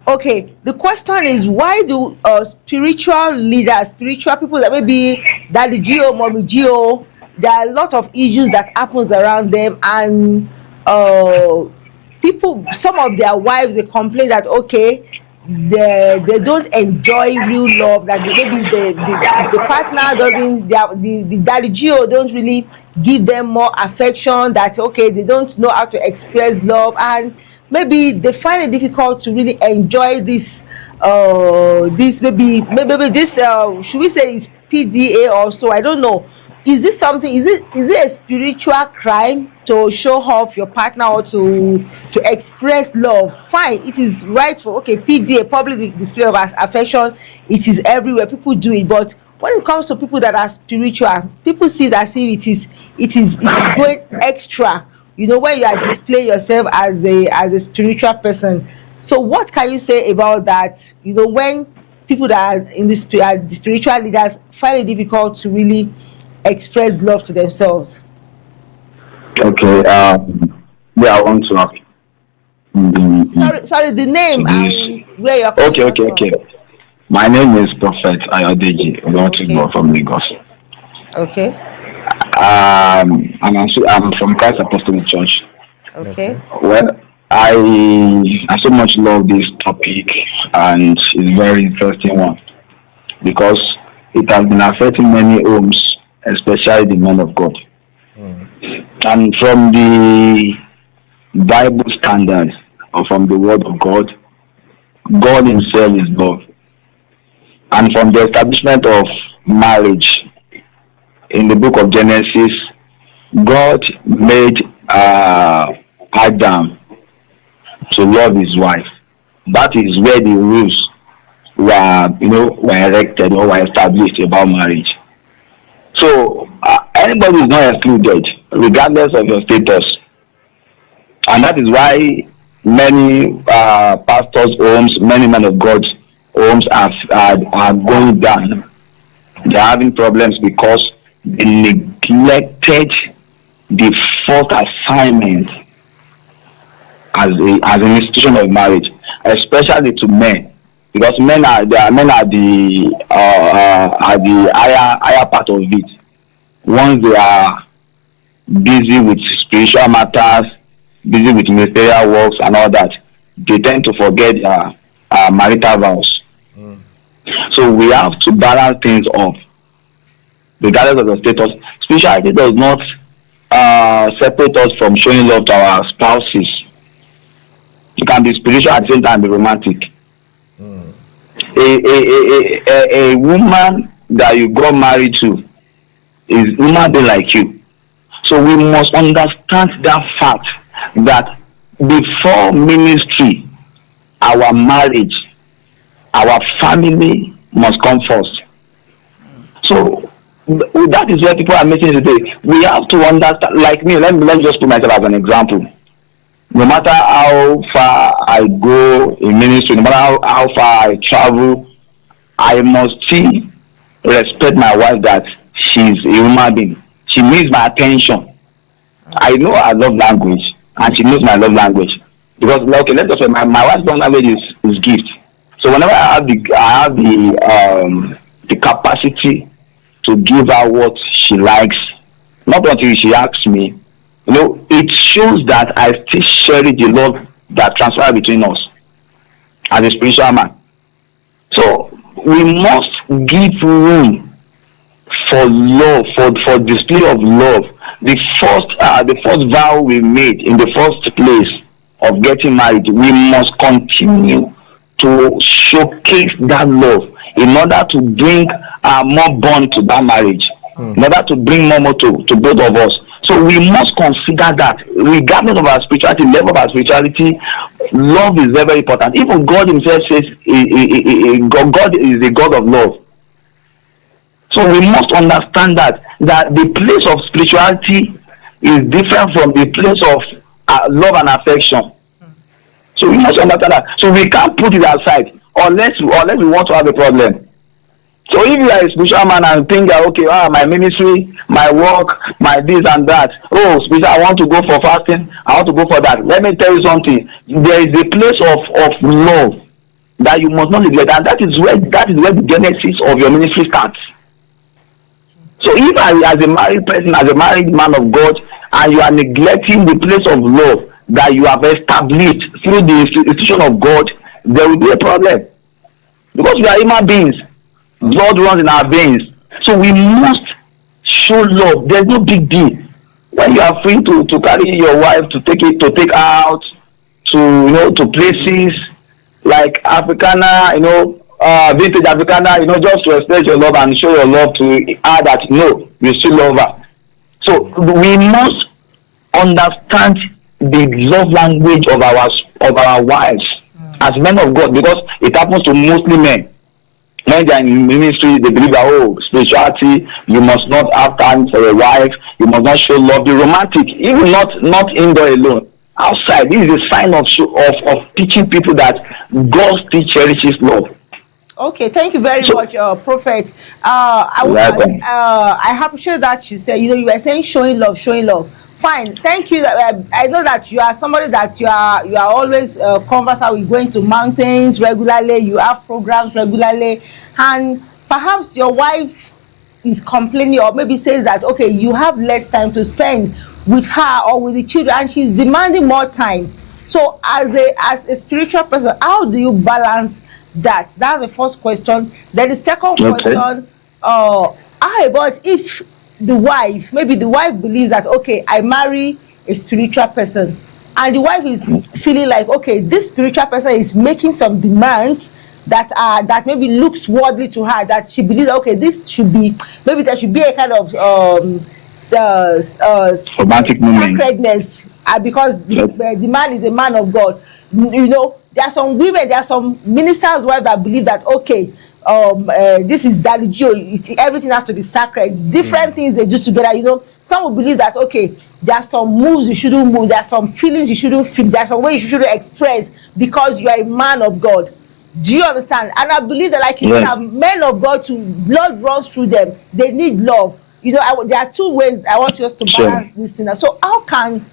Okay. The question is, why do spiritual leaders, spiritual people that maybe Daddy Gio, Mommy Gio, there are a lot of issues that happens around them, and people, some of their wives, they complain that, okay, they don't enjoy real love, that maybe the partner doesn't, the Daddy Gio don't really give them more affection, that, okay, they don't know how to express love, and maybe they find it difficult to really enjoy this maybe this should we say is PDA or so, I don't know. Is this something, is it a spiritual crime to show off your partner or to express love? Fine, it is rightful. Okay, PDA, public display of affection, it is everywhere, people do it. But when it comes to people that are spiritual, people see that as if it is going extra, when you are displaying yourself as a spiritual person. So what can you say about that? When people that are in the spiritual leaders find it difficult to really express love to themselves. Okay. I want to ask. Sorry, the name and where you're coming from. Okay. My name is Prophet Ayodeji Olotugbo from Lagos. Okay. I'm from Christ Apostolic Church. Okay. Well, I so much love this topic, and it's a very interesting one because it has been affecting many homes, especially the men of God. And from the Bible standard, or from the Word of God, God Himself is love. And from the establishment of marriage in the book of Genesis, God made Adam to love his wife. That is where the rules were erected or were established about marriage. So anybody is not excluded, regardless of your status. And that is why many pastors' homes, many men of God's homes are going down. They are having problems because they neglected the fourth assignment as an institution of marriage, especially to men, because men are the higher part of it. Once they are busy with spiritual matters, busy with ministerial works and all that, they tend to forget their marital vows. So we have to balance things off, regardless of the status. Spirituality does not separate us from showing love to our spouses. You can be spiritual at the same time be romantic. A woman that you got married to is human being like you. So we must understand that fact that before ministry, our marriage, our family must come first. So that is where people are missing today. We have to understand, like me, let me just put myself as an example. No matter how far I go in ministry, no matter how far I travel, I must still respect my wife that she's a human being. she needs my attention. I know her love language, and she knows my love language. Because okay, let's just say my wife's love language is gift. So whenever I have the capacity to give her what she likes, not until she asks me, it shows that I still cherish the love that transfers between us as a spiritual man. So we must give room for love, for display of love. The first vow we made in the first place of getting married, we must continue to showcase that love in order to bring more bond to that marriage, in order to bring more to both of us. So we must consider that regardless of our spirituality, level of our spirituality, love is very, very important. Even God himself says God is a God of love. So we must understand that the place of spirituality is different from the place of love and affection. So we must understand that. So we can't put it aside unless we want to have a problem. So if you are a spiritual man and think that, okay, my ministry, my work, my this and that, spiritual, I want to go for fasting, I want to go for that. Let me tell you something. There is a place of love that you must not neglect, and that is where the genesis of your ministry starts. So if as a married person, as a married man of God, and you are neglecting the place of love that you have established through the institution of God, there will be a problem. Because we are human beings. Blood runs in our veins. So we must show love. There's no big deal. When you are free to carry your wife to take out to places like Africana, vintage Africana, just to express your love and show your love to her that you still love her. So we must understand the love language of our wives as men of God, because it happens to mostly men. When they are in ministry, they believe that spirituality, you must not have time for your wife, you must not show love. The romantic, even not indoor alone, outside, this is a sign of teaching people that God still cherishes love. Okay, thank you very much, Prophet. I appreciate that you said, you were saying showing love. Fine, thank you. I know that you are somebody that you are always conversant with, going to mountains regularly, you have programs regularly, and perhaps your wife is complaining or maybe says that, okay, you have less time to spend with her or with the children, and she's demanding more time. So as a spiritual person, how do you balance that? That's the first question. Then the second question, how about if the wife believes that, okay, I marry a spiritual person, and the wife is feeling like, okay, this spiritual person is making some demands that maybe looks worldly to her, that she believes, okay, this should be, maybe there should be a kind of sacredness, because the man is a man of God. There are some women, there are some ministers' wives that believe that, okay, this is Daddy Joe, everything has to be sacred. Different things they do together. Some will believe that, okay, there are some moves you shouldn't move, there are some feelings you shouldn't feel, there are some ways you shouldn't express because you are a man of God. Do you understand? And I believe that, like you said, men of God, blood runs through them. They need love. There are two ways I want us to balance this thing. So how can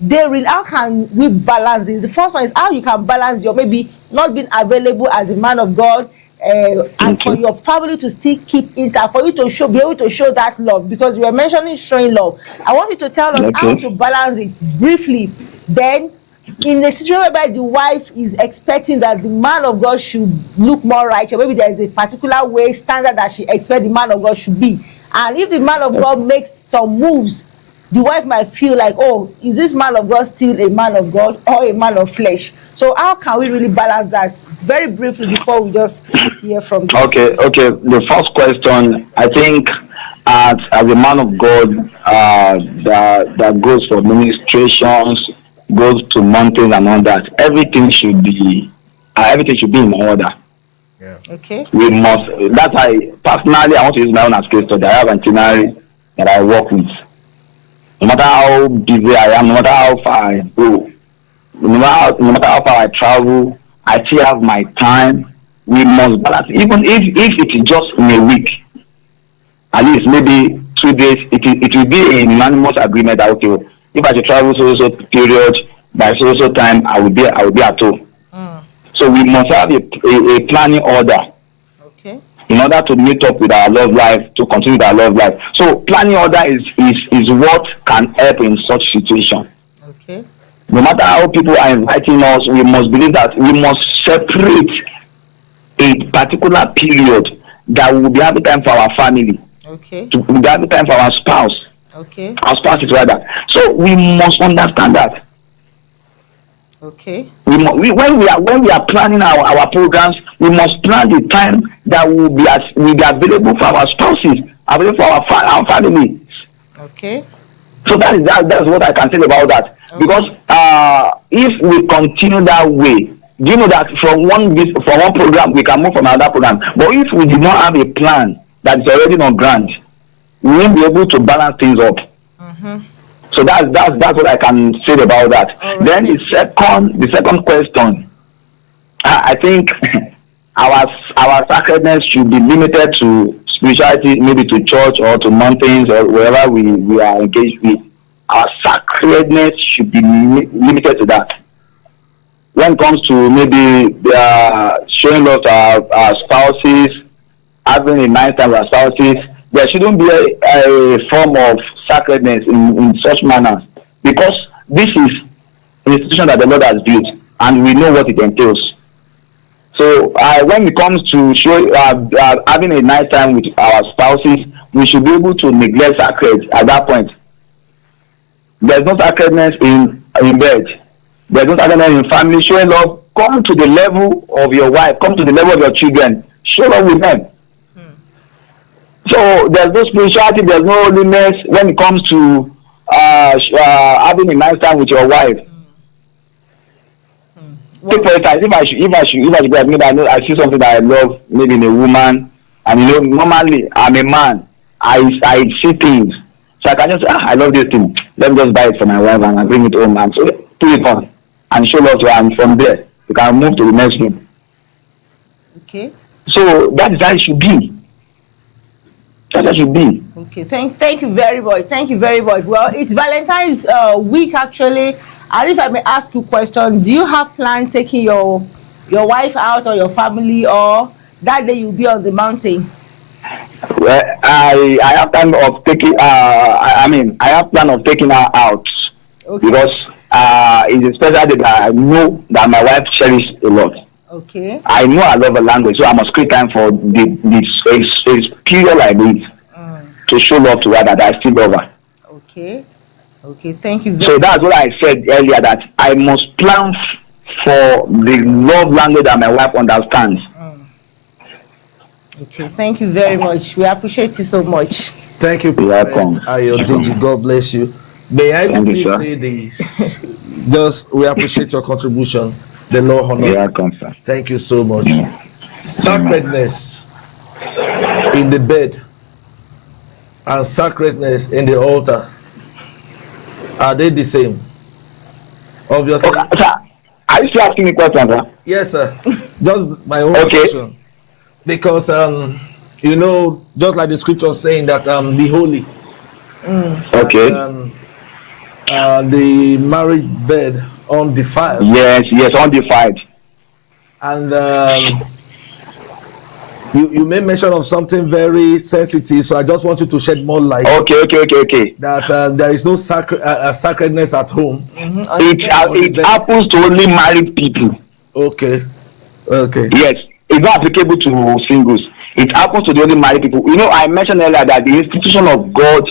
we balance it? The first one is how you can balance your maybe not being available as a man of God, and for your family to still keep intact, for you to be able to show that love, because you were mentioning showing love. I want you to tell us how to balance it briefly. Then, in the situation whereby the wife is expecting that the man of God should look more righteous, maybe there is a particular way, standard that she expects the man of God should be, and if the man of God makes some moves, the wife might feel like, oh, is this man of God still a man of God or a man of flesh? So how can we really balance that? Very briefly before we just hear from you. Okay. The first question, I think, as a man of God that goes for ministrations, goes to mountains and all that, everything should be in order. Yeah. Okay. We must. That's why personally I want to use my own as case study. I have an itinerary that I work with. No matter how busy I am, no matter how far I go, no matter how far I travel, I still have my time. We must balance. Even if it is just in a week, at least maybe 2 days, it will be a unanimous agreement that, okay, if I should travel so period by so time, I will be at home. So we must have a planning order. Okay. In order to meet up with our love life, to continue with our love life. So planning order is what can help in such situation. Okay. No matter how people are inviting us, we must believe that we must separate a particular period that we will be having time for our family. Okay. To be having time for our spouse. Okay. Our spouses rather. So we must understand that. Okay. When we are planning our programs, we must plan the time that will be available for our spouses, available for our family. Okay. So that's what I can say about that. Okay. Because if we continue that way, do you know that from one program we can move from another program? But if we did not have a plan that is already on ground, we won't be able to balance things up. So that's what I can say about that. Right. Then the second question, I think our sacredness should be limited to spirituality, maybe to church or to mountains or wherever we are engaged with. Our sacredness should be limited to that. When it comes to maybe showing love to our spouses, having a nice time with our spouses, there shouldn't be a form of sacredness in such manners, because this is an institution that the Lord has built and we know what it entails. So when it comes to having a nice time with our spouses, we should be able to neglect sacred at that point. There's no sacredness in bed. There's no sacredness in family. Showing love, come to the level of your wife, come to the level of your children. Show love with them. So there's no spirituality, there's no holiness when it comes to having a nice time with your wife. Take for instance, if I should be admitted, I see something that I love, maybe in a woman, and normally I'm a man, I see things, so I can just say, I love this thing. Let me just buy it for my wife and I bring it home and so put it on and show love to her, and from there you can move to the next room. Okay. So that is how it should be. That should be. Okay, thank you very much. Thank you very much. Well, it's Valentine's week actually, and if I may ask you a question, do you have planned taking your wife out or your family, or that day you'll be on the mountain? Well, I have plan of taking. I have plan of taking her out. Okay. Because it's a special day that I know that my wife cherishes a lot. Okay. I know I love her language, so I must create time for this period like this to show love to her, that I still love her. Okay. Okay. Thank you. So that's what I said earlier, that I must plan for the love language that my wife understands. Okay. Thank you very much. We appreciate you so much. Thank you, Prophet Ayodeji. God bless you. May I please say this? Just we appreciate your contribution. The Lord honor. Thank you so much. Sacredness in the bed and sacredness in the altar, are they the same? Obviously. Okay, sir. Are you still asking me questions, sir? Yes, sir. Just my own question. Because just like the scripture saying that be holy. Okay. And, the marriage bed undefiled. Yes, undefiled. And you made mention of something very sensitive, so I just want you to shed more light. Okay. That there is no sacredness at home. It happens to only married people. Okay. Yes, it's not applicable to singles. It happens to the only married people. I mentioned earlier that the institution of God,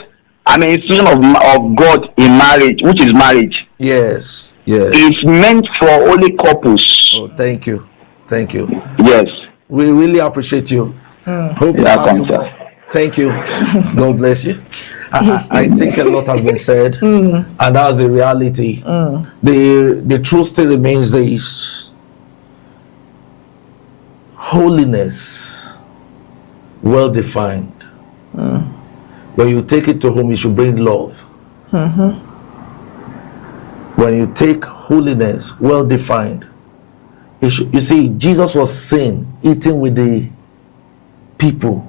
institution of God in marriage, which is marriage. Yes. It's meant for only couples. Oh, thank you. Yes. We really appreciate you. Hope to have you more. Thank you. God bless you. I think a lot has been said, and that's the reality. The truth still remains this: holiness, well defined. When you take it to home, you should bring love. When you take holiness, well defined, you see, Jesus was seen eating with the people,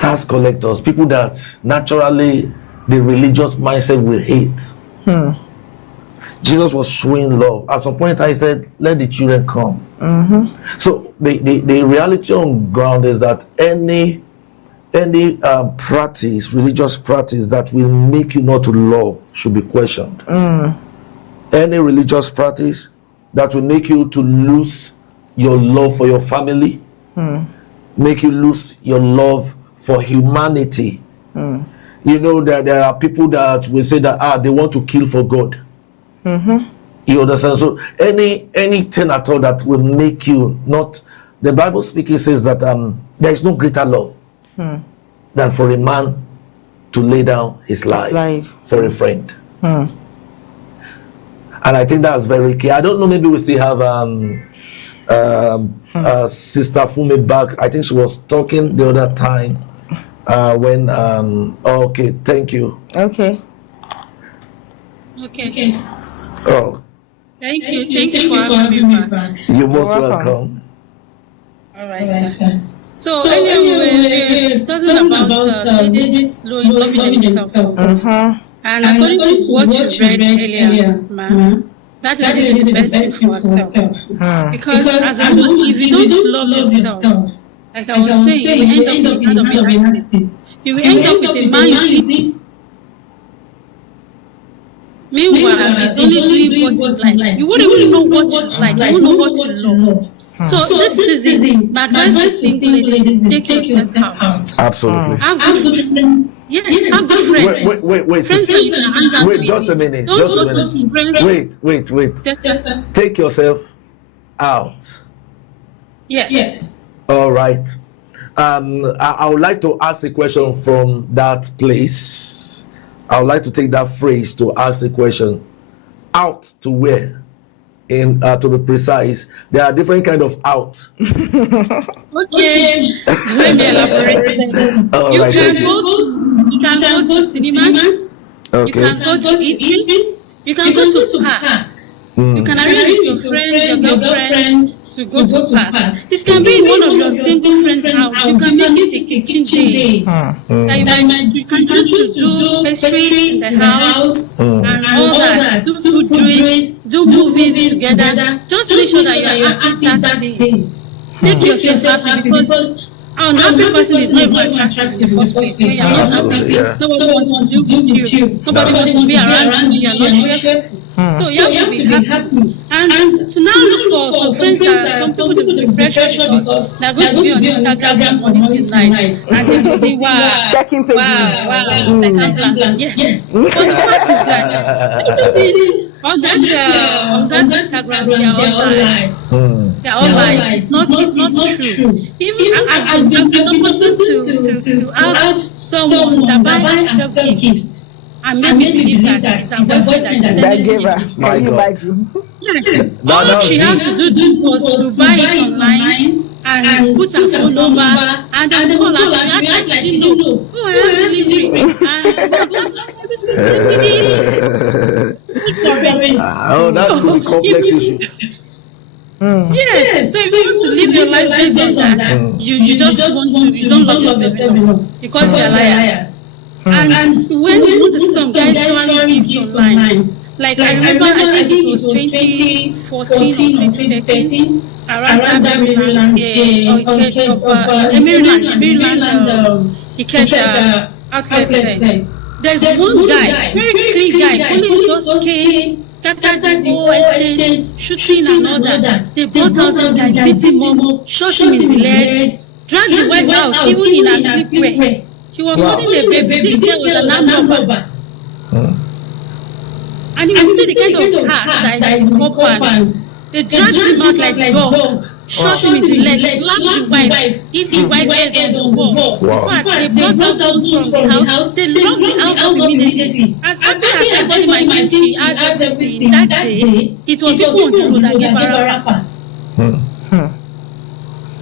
tax collectors, people that naturally the religious mindset will hate. Jesus was showing love. At some point, I said, "Let the children come." So the reality on ground is that any practice, religious practice that will make you not to love should be questioned. Any religious practice that will make you to lose your love for your family, make you lose your love for humanity. You know that there are people that will say that they want to kill for God. You understand? So anything at all that will make you not, the Bible speaking says that there is no greater love than for a man to lay down his life for a friend. And I think that's very key. I don't know, maybe we still have Sister Fume back. I think she was talking the other time when okay, thank you. Okay. Oh, Thank you for having me back. you're most welcome. All right, sir. So anyway, we're discussing about ladies loving themselves. And according to what you read earlier, ma'am, that lady is the best thing for herself. Because as a woman, if you don't love yourself, like I was saying, you will end up with a narcissist. You will end up with a man you think. Meanwhile, he's only doing what you like. You wouldn't even know what you like. You wouldn't know what you love. So this season, my advice to single ladies is take yourself out. Absolutely. Have good friends. Yes, have good friends. Wait, Friends that you can hang out wait, with. just a minute. Don't Just go a to minute. friends. Wait. Just Take yourself out. yes. All right. I would like to ask a question from that place. I would like to take that phrase to ask the question. Out to where? To be precise, there are different kind of out. Okay. Let me elaborate. All You right, can thank go to cinemas. Okay. You can go to eating. You can go to park. You can arrange with your friends, your girlfriend to go to park. It can be one of your single friends' house. You can make it a kitchen day. You can choose to do pastries in the house and all that. Do food drinks, do movies together. Just make sure that you are happy that day. Make yourself happy because an happy person is not even attractive in the first place. When you are not happy, nobody wants to do good with you. Nobody wants to be around you. You are not cheerful. So you have to be happy. And to now look for some friends that some people will be pressured because they are going to be on Instagram on night and they will say, wow, Checking pages. like that. Yeah. But the fact is that on that Instagram, they are all lies. They are all lies. It's not true. Even I've been opportunity to have someone that buys herself gifts. I made me believe that it's a boyfriend that gave her. My Can you God. imagine? All she has to do was to buy it online and put her phone number and then call her. She act like she didn't know. Oh, I have delivery. And this Oh, that's really complex issue. Yes, so if you want to live your life based on that, you just want to, you don't love yourself enough because they are liars. And when you want to see some guys showing gifts online, like I remember, I think it was 2014 or 2013, around that Maryland, outlet there. There's one guy, very clean guy, only just came, scattered the whole estate, shooting and all that. They brought out this guy, beat him up, shot him in the leg, dragged the wife out, even in her sleepwear. She was holding a baby. This girl was a land robber. And he was the kind of cat that is in compound. They dragged him out like a dog, shot him in the leg, slapped the wife, hit the wife head on the wall. In fact, they brought out those from the house. They locked the house up immediately. As happy as everybody might think she had everything, that day, it was people on the road that gave her a rapper.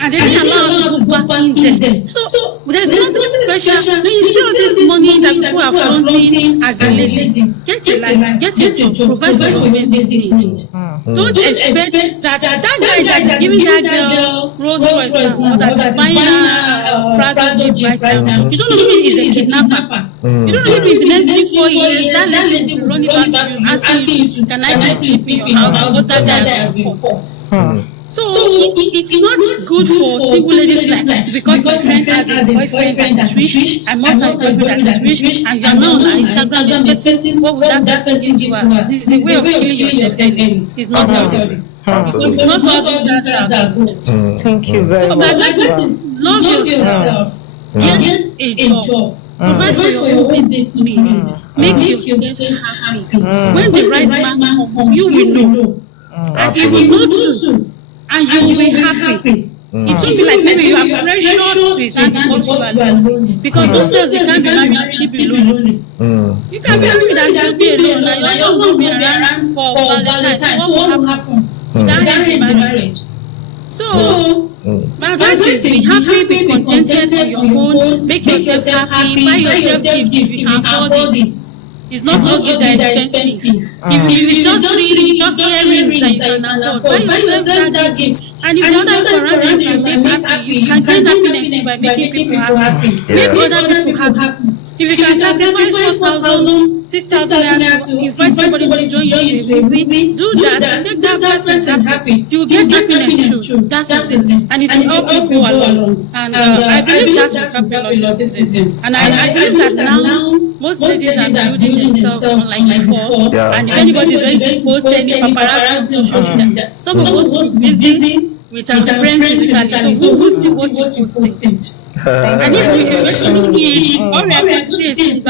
And they didn't allow us to go back in there. So there's nothing special. When you see all this money that people are flaunting as a lady, get a life, get a job, provide for your basic needs. Don't expect that guy that is giving that girl Rolls Royce now, or that is buying her Prado Jeep right now. You don't know if he's a kidnapper. You don't know if in the next 3-4 years that lady will run it back to you, asking you to, can I please sleep in your house? What that guy has report. So it's not good for single ladies like, because my friend has a boyfriend that is rich, I must have a boyfriend that is rich, and you are now on Instagram expecting what would that person do? This is a way of killing yourself. It's not healthy. Because it's not all that are good. Thank you very much. So love yourself. Get a job. Provide for your own business needs. Make yourself happy. When the right man comes, you will know. And he will know too. And you will be happy. It won't be like maybe you are pressured to his hand because you are lonely. Because those girls, they can't be married and be lonely. You can't be married and just be alone. And your husband will be around for Valentine's. What will happen? That is marriage. So, my advice is be happy, be contented for your own, make yourself happy, buy yourself gifts if you can afford it. It's not good that expensive. If it's just free, just earrings that you can afford, buy yourself that gift. And if the other people around you can make happy, you can gain happiness by making people happy. Make other people happy. If you can sacrifice 4,000, 6,000 naira to invite somebody to join you in a movie, do that and make that person happy. You will get happiness too. That's it. And it will help you go along. And I believe that will help a lot of season. And I believe that now, most ladies are building themselves unlike before. And if anybody is ready to post any paparazzi, some of us was busy with our friends physically, so we will see what you posted. And if you need all congratulations,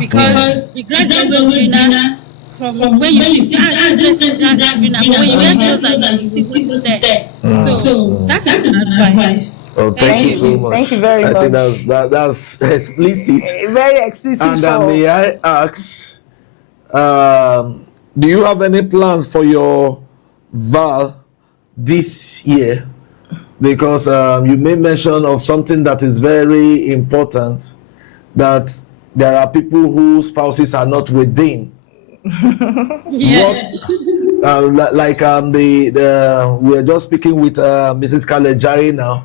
because the graduate winner from when you see this person as winner, but when you get closer, you see people there. So that's an advice. Oh, thank you so much. Thank you very much. I think that's explicit. Very explicit. And may I ask, do you have any plans for your Val this year? Because you made mention of something that is very important, that there are people whose spouses are not within. Yes. What, like we are just speaking with Mrs. Kalejai now.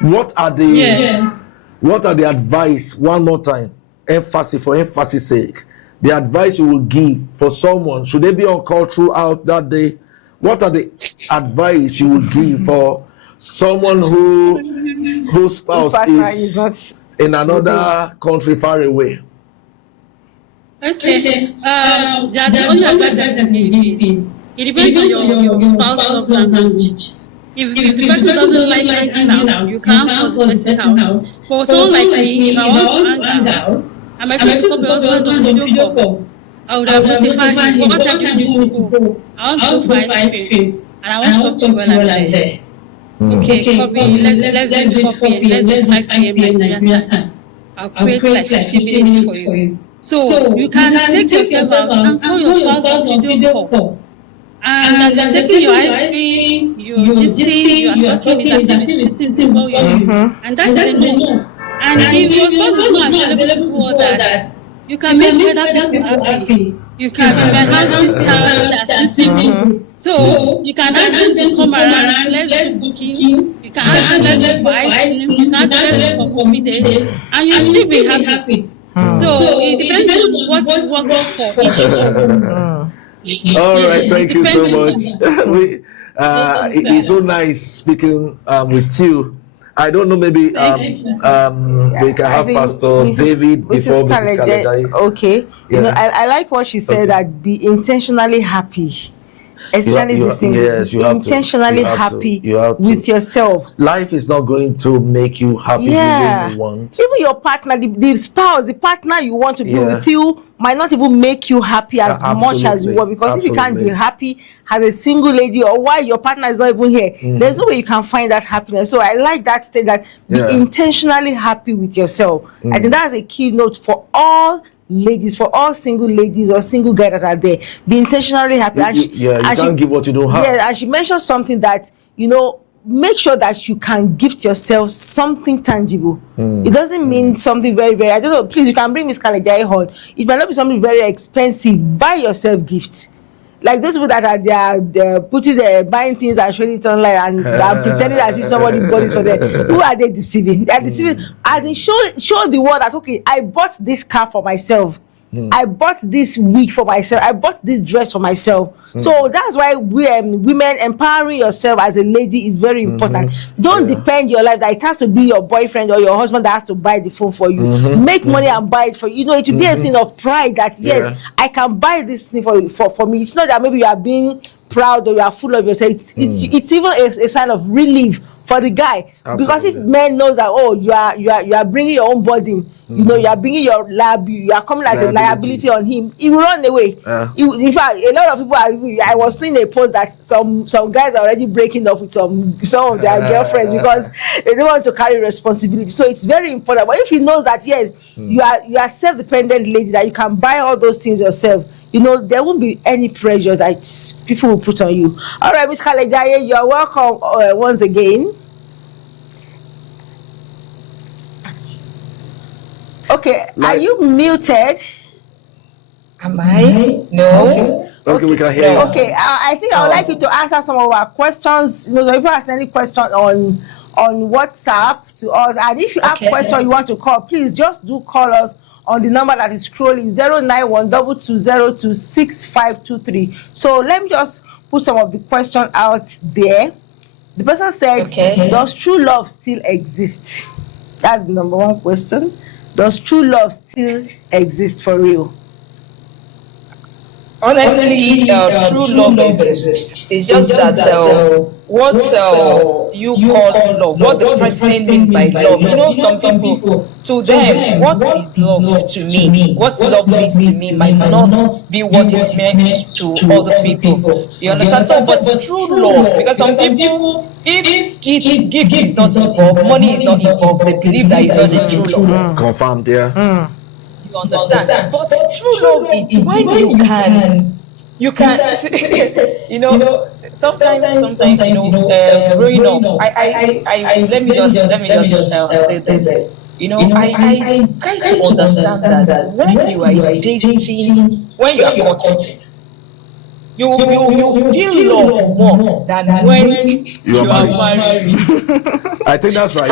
What are the advice, one more time, for emphasis sake, the advice you will give for someone, should they be on call throughout that day? What are the advice you will give for someone whose spouse is not in another country far away? Okay. The only advice I can give is it depends on your spouse's language. If the person doesn't like hanging out, you can't force the person out. For someone like me, if I want to hang out, and my first husband on video call, I would have notified him, what time do you want to go? I want to go for ice cream, and I want to talk to you while I'm there. Okay, copy, let's do it 4 p.m., let's do 5 p.m. Nigerian time. I'll create like 15 minutes for you. So you can take yourself out and call your spouse on video call. And as you're taking your ice cream, you're gisting, you're talking, it's as if it's sitting for you. And that's enough. And if your spouse is not available for that, you can make other people happy. You can have sister that's listening. So you can ask them to come around, let's do cooking. You can ask them for ice cream, you can ask them for meetings, and you still be happy. So it depends on what works for each. All right, thank you so much. It's so nice speaking with you. I don't know, maybe we can have Pastor David before Mrs. Kalejai. Okay, you know, I like what she said, that be intentionally happy. Especially you have intentionally happy with yourself. Life is not going to make you happy the way you want. Even your partner, the spouse, the partner you want to be with you might not even make you happy as much as you want. Because if you can't be happy as a single lady, or why your partner is not even here, there's no way you can find that happiness. So I like that state, that be intentionally happy with yourself. I think that's a keynote for all ladies, for all single ladies or single guys that are there. Be intentionally happy. You can't give what you don't have. Yeah, and she mentioned something that, you know, make sure that you can gift yourself something tangible. It doesn't mean something very, very, I don't know, please, you can bring Miss Kalejai on. It might not be something very expensive. Buy yourself gifts. Like those people that are they're putting buying things and showing it online and are pretending as if somebody bought it for them. Who are they deceiving? They are deceiving. As in show the world that, okay, I bought this car for myself. I bought this wig for myself. I bought this dress for myself. So that's why women, empowering yourself as a lady is very important. Don't depend your life that it has to be your boyfriend or your husband that has to buy the phone for you. Make money and buy it for you. You know, it will be a thing of pride that yes, I can buy this thing for me. It's not that maybe you are being proud or you are full of yourself. It's even a sign of relief for the guy. Absolutely. Because if men knows that, oh, you are bringing your own burden, you know, you are bringing your you are coming as a liability on him, he will run away. In fact, a lot of people I was seeing a post that some guys are already breaking up with some of their girlfriends because they don't want to carry responsibility. So it's very important. But if he knows that yes, you are self-dependent lady, that you can buy all those things yourself, you know, there won't be any pressure that people will put on you. All right, Ms. Kalejai, you are welcome once again. Okay, are you muted? Am I? No. Okay, we can hear you. Okay, I think I would like you to answer some of our questions. You know, so if you have any question on WhatsApp to us, and if you have question you want to call, please just do call us on the number that is scrolling 09122026523. So let me just put some of the question out there. The person said, does true love still exist? That's the number one question. Does true love still exist for real? Honestly, true love exists. It's just that what you call love, what the person means by love. You know, some people, to them, what is love to me? What love means to me might not be what it meant to other people. You understand? So, but true love, because some people, if gift is not involved, money is not involved, they believe that it's not a true love. Confirmed, yeah. You understand? But true love is when you can you know, sometimes you know, growing up, I let me just say this. You know, I kind of understand that when you are dating, when you are courting, you feel love more than when you are married. I think that's right.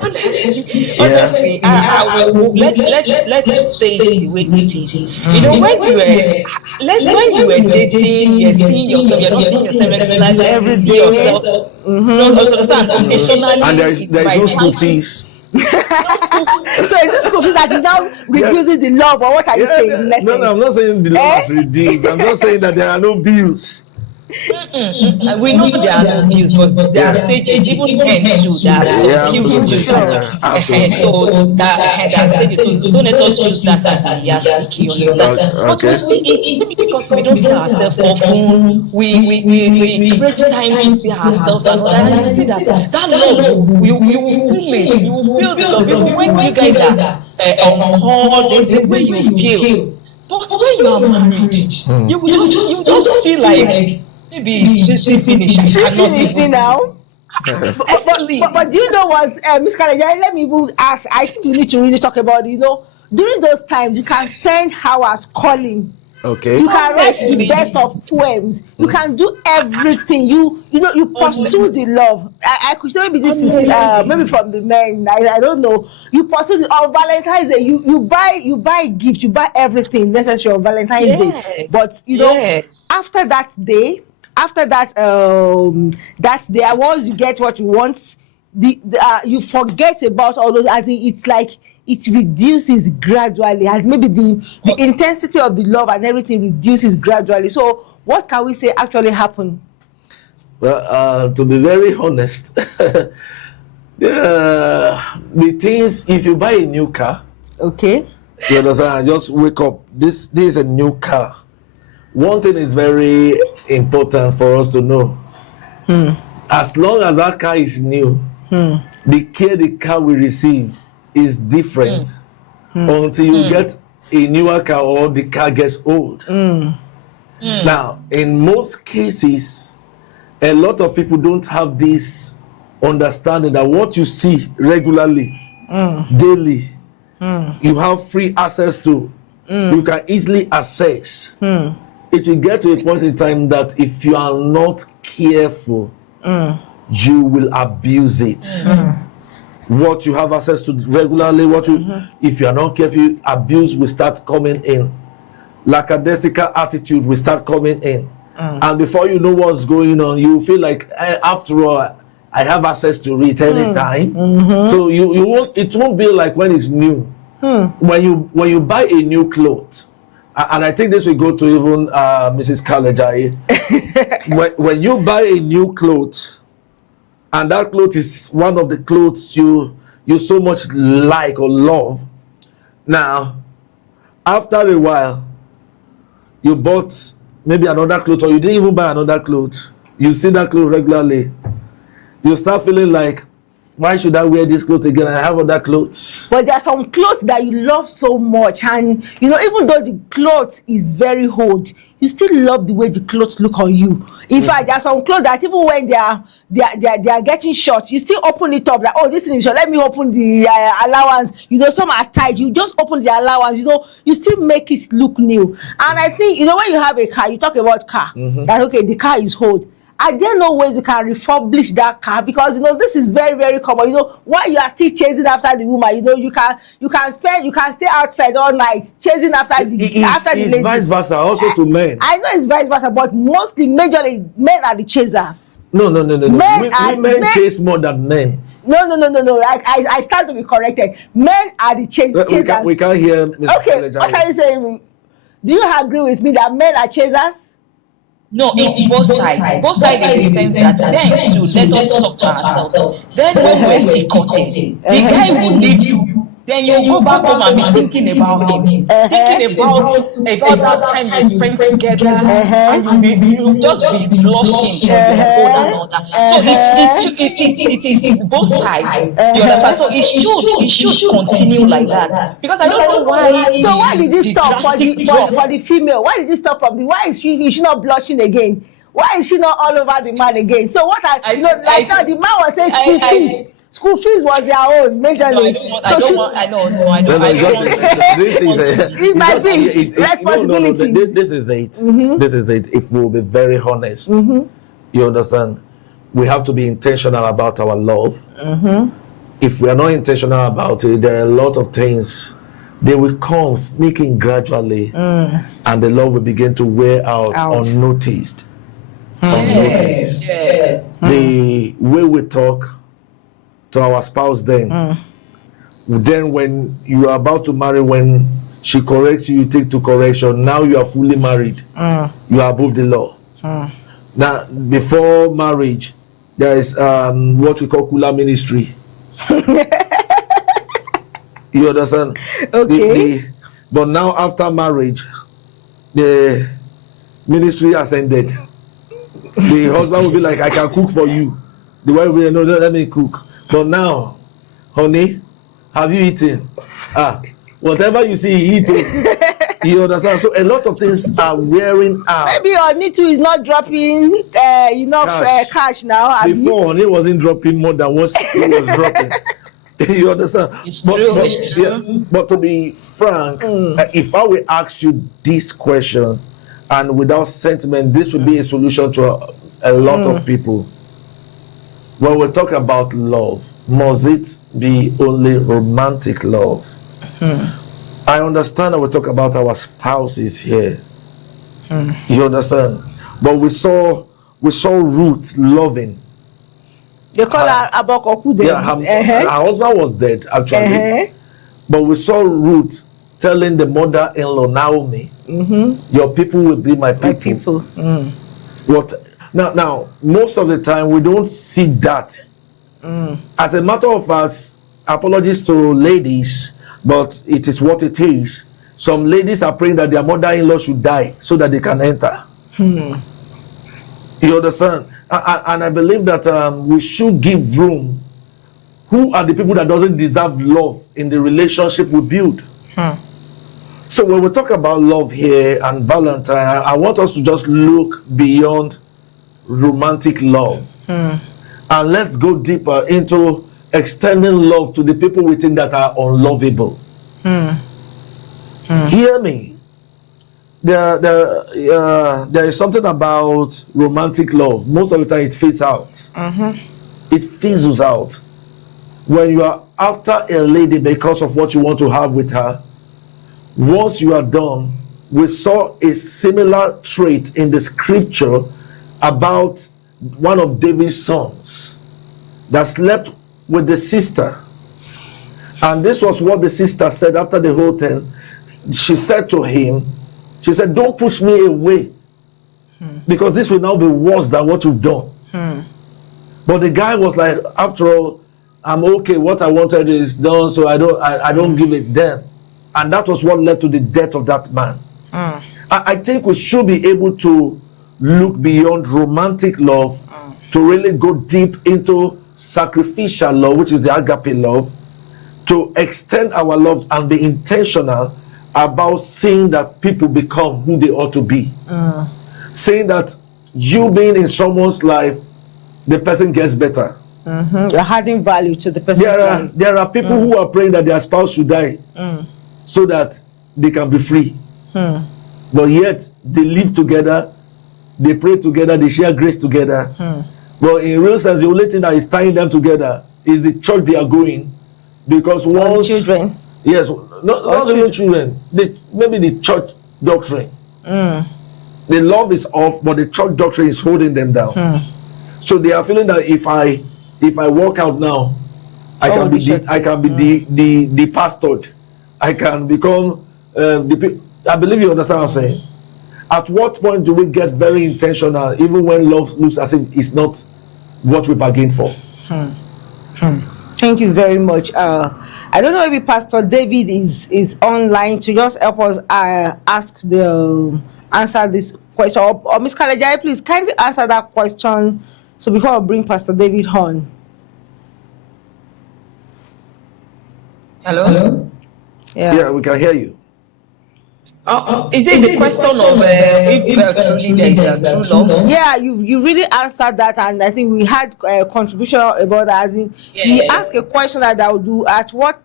Honestly, I will let's say the way it is. You know, when you were dating, you're seeing yourself, you're not seeing yourself every day yourself. Don't understand occasionally. And there is no school fees. So is this school fees that is now reducing the love, or what are you saying? No, I'm not saying the love is reduced. I'm just saying that there are no bills. We know there are no bills, but there are stages, even ends too. There are Absolutely. So there are stages. So don't let us use that as a yardstick. You understand? But because we don't see ourselves often, we create time to see ourselves, and you see that love, you will feel it. You will feel the love. Even when you guys are on call, the way you feel. But when you are married, you just feel like maybe it's finished. Finished now. But do you know what, Ms. Kalejai, let me even ask. I think we need to really talk about, you know, during those times you can spend hours calling. Okay. You can write the best of poems. You can do everything. You pursue the love. I could say maybe this is maybe from the men. I don't know. You pursue the on Valentine's Day. You buy gift. You buy everything necessary on Valentine's Day. But you know, after that day, once you get what you want, you forget about all those. I think it's like it reduces gradually, as maybe the intensity of the love and everything reduces gradually. So what can we say actually happened? Well, to be very honest, the things, if you buy a new car, okay, you understand, I just wake up, this is a new car. One thing is very important for us to know. As long as that car is new, the care the car will receive is different until you get a newer car or the car gets old. Now, in most cases, a lot of people don't have this understanding that what you see regularly, daily, you have free access to, you can easily access. It will get to a point in time that if you are not careful, you will abuse it. What you have access to regularly, what you, if you are not careful, abuse will start coming in. Lackadaisical attitude will start coming in. And before you know what's going on, you feel like, after all, I have access to it anytime. So you won't, it won't be like when it's new. When you buy a new clothes, and I think this will go to even Mrs. Kalejai. when you buy a new clothes, and that clothes is one of the clothes you so much like or love. Now, after a while, you bought maybe another clothes, or you didn't even buy another clothes. You see that clothes regularly. You start feeling like, why should I wear this clothes again? I have other clothes. But there are some clothes that you love so much, and you know, even though the clothes is very old, you still love the way the clothes look on you. In fact, there are some clothes that even when they are getting short, you still open it up, like, oh, this thing is short, let me open the allowance. You know, some are tight, you just open the allowance, you know, you still make it look new. And I think, you know, when you have a car, you talk about car, that okay, the car is old. Are there no ways you can refurbish that car? Because you know, this is very, very common. You know, while you are still chasing after the woman, you know, you can stay outside all night chasing after the lady. It's vice versa also to men. I know it's vice versa, but mostly, majorly, men are the chasers. No. Men chase more than men. No. I stand to be corrected. Men are the chasers. We can't hear Mr. Okay, what are you saying? Do you agree with me that men are chasers? No, it's both sides. Both sides in the sense that then too, let us talk to ourselves. Then when we're still cutting, the guy will leave you. Then you go back home and be thinking about him, thinking about that time you spent together, and you just be blushing for one another. So it is both sides. You understand? So it should continue like that, because I don't know why. So why did this stop for the female? Why did this stop from the? Why is she not blushing again? Why is she not all over the man again? So what now the man was saying school fees. School fees was their own majorly. I don't. It might be responsibility. This is it. This is it. If we'll be very honest, you understand, we have to be intentional about our love. If we are not intentional about it, there are a lot of things. They will come sneaking gradually, and the love will begin to wear out. Unnoticed. Yes. The way we talk to our spouse, then when you are about to marry, when she corrects you, you take to correction. Now you are fully married. You are above the law. Now, before marriage, there is what we call Kula ministry. You understand? Okay. But now, after marriage, the ministry has ended. The husband will be like, I can cook for you. The wife will no, let me cook. But now, honey, have you eaten? Whatever you see, eat it. You understand? So a lot of things are wearing out. Maybe honey too is not dropping enough cash now. Before, honey wasn't dropping more than what he was dropping. You understand? But to be frank, if I will ask you this question, and without sentiment, this would be a solution to a lot of people. When we talk about love, must it be only romantic love? I understand that we talk about our spouses here. You understand? But we saw Ruth loving. They call her Abokoku. Her husband was dead, actually. But we saw Ruth telling the mother-in-law, Naomi, your people will be my people. What? Now, most of the time, we don't see that. As a matter of fact, apologies to ladies, but it is what it is. Some ladies are praying that their mother-in-law should die so that they can enter. You understand? And I believe that we should give room. Who are the people that doesn't deserve love in the relationship we build? So when we talk about love here and Valentine, I want us to just look beyond romantic love. And let's go deeper into extending love to the people we think that are unlovable. Hear me. There is something about romantic love. Most of the time it fades out. It fizzles out. When you are after a lady because of what you want to have with her, once you are done, we saw a similar trait in the scripture about one of David's sons that slept with the sister. And this was what the sister said after the whole thing. She said to him, she said, don't push me away, because this will now be worse than what you've done. But the guy was like, after all, I'm okay, what I wanted is done, so I don't give it them. And that was what led to the death of that man. I think we should be able to look beyond romantic love to really go deep into sacrificial love, which is the agape love, to extend our love and be intentional about seeing that people become who they ought to be. Saying that you being in someone's life, the person gets better. You're adding value to the person's life. There are people who are praying that their spouse should die so that they can be free. But yet, they live together, they pray together, they share grace together. But in real sense, the only thing that is tying them together is the church they are going. Because once... children. Yes, not even children. Maybe the church doctrine. The love is off, but the church doctrine is holding them down. So they are feeling that if I walk out now, I can be the pastored. I can become I believe you understand what I'm saying. At what point do we get very intentional, even when love looks as if it's not what we bargained for? Thank you very much. I don't know if Pastor David is online to just help us answer this question. Or Ms. Kalejai, please kindly answer that question. So before I bring Pastor David on. Hello? Yeah, we can hear you. Is it the question of if truly there is a true love? Yeah, you really answered that, and I think we had a contribution about that. As in, he asked a question that I would do. At what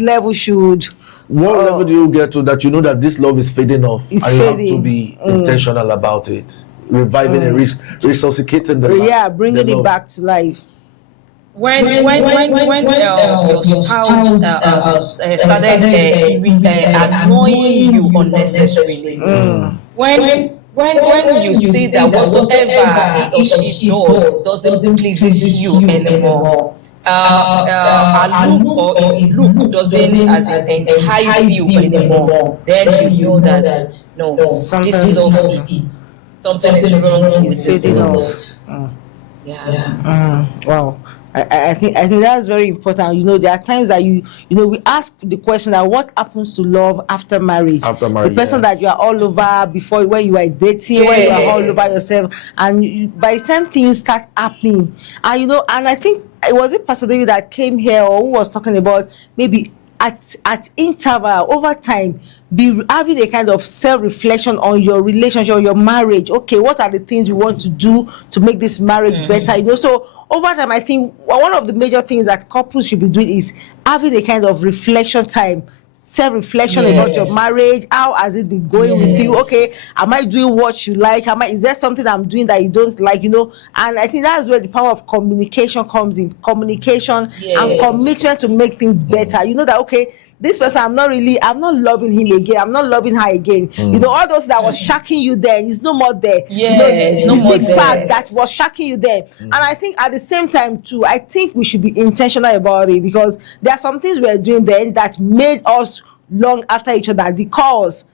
level should? What level do you get to that you know that this love is fading off? And you have to be intentional about it, reviving and resuscitating the Yeah, bringing it back to life. When your spouse started annoying you unnecessarily, when you see that whatsoever he or she does doesn't please you anymore, a look or his look doesn't entice you anymore, then you know that no, something is wrong. Something is wrong. It's fading off. Wow. I think that's very important. You know, there are times that we ask the question that what happens to love after marriage? After marriage, the person that you are all over before, when you are dating, when you are all over yourself, and by the time things start happening, and I think it was Pastor David that came here or who was talking about maybe at interval over time, be having a kind of self-reflection on your relationship, on your marriage. Okay, what are the things you want to do to make this marriage better? So over time, I think one of the major things that couples should be doing is having a kind of reflection time, self-reflection about your marriage. How has it been going with you? Okay, am I doing what you like? Is there something I'm doing that you don't like? And I think that's where the power of communication comes in. Communication and commitment to make things better. That okay, this person, I'm not loving him again. I'm not loving her again. All those that was shocking you then is no more there. The six packs that was shocking you then. And I think at the same time too, I think we should be intentional about it, because there are some things we're doing then that made us long after each other. The cause,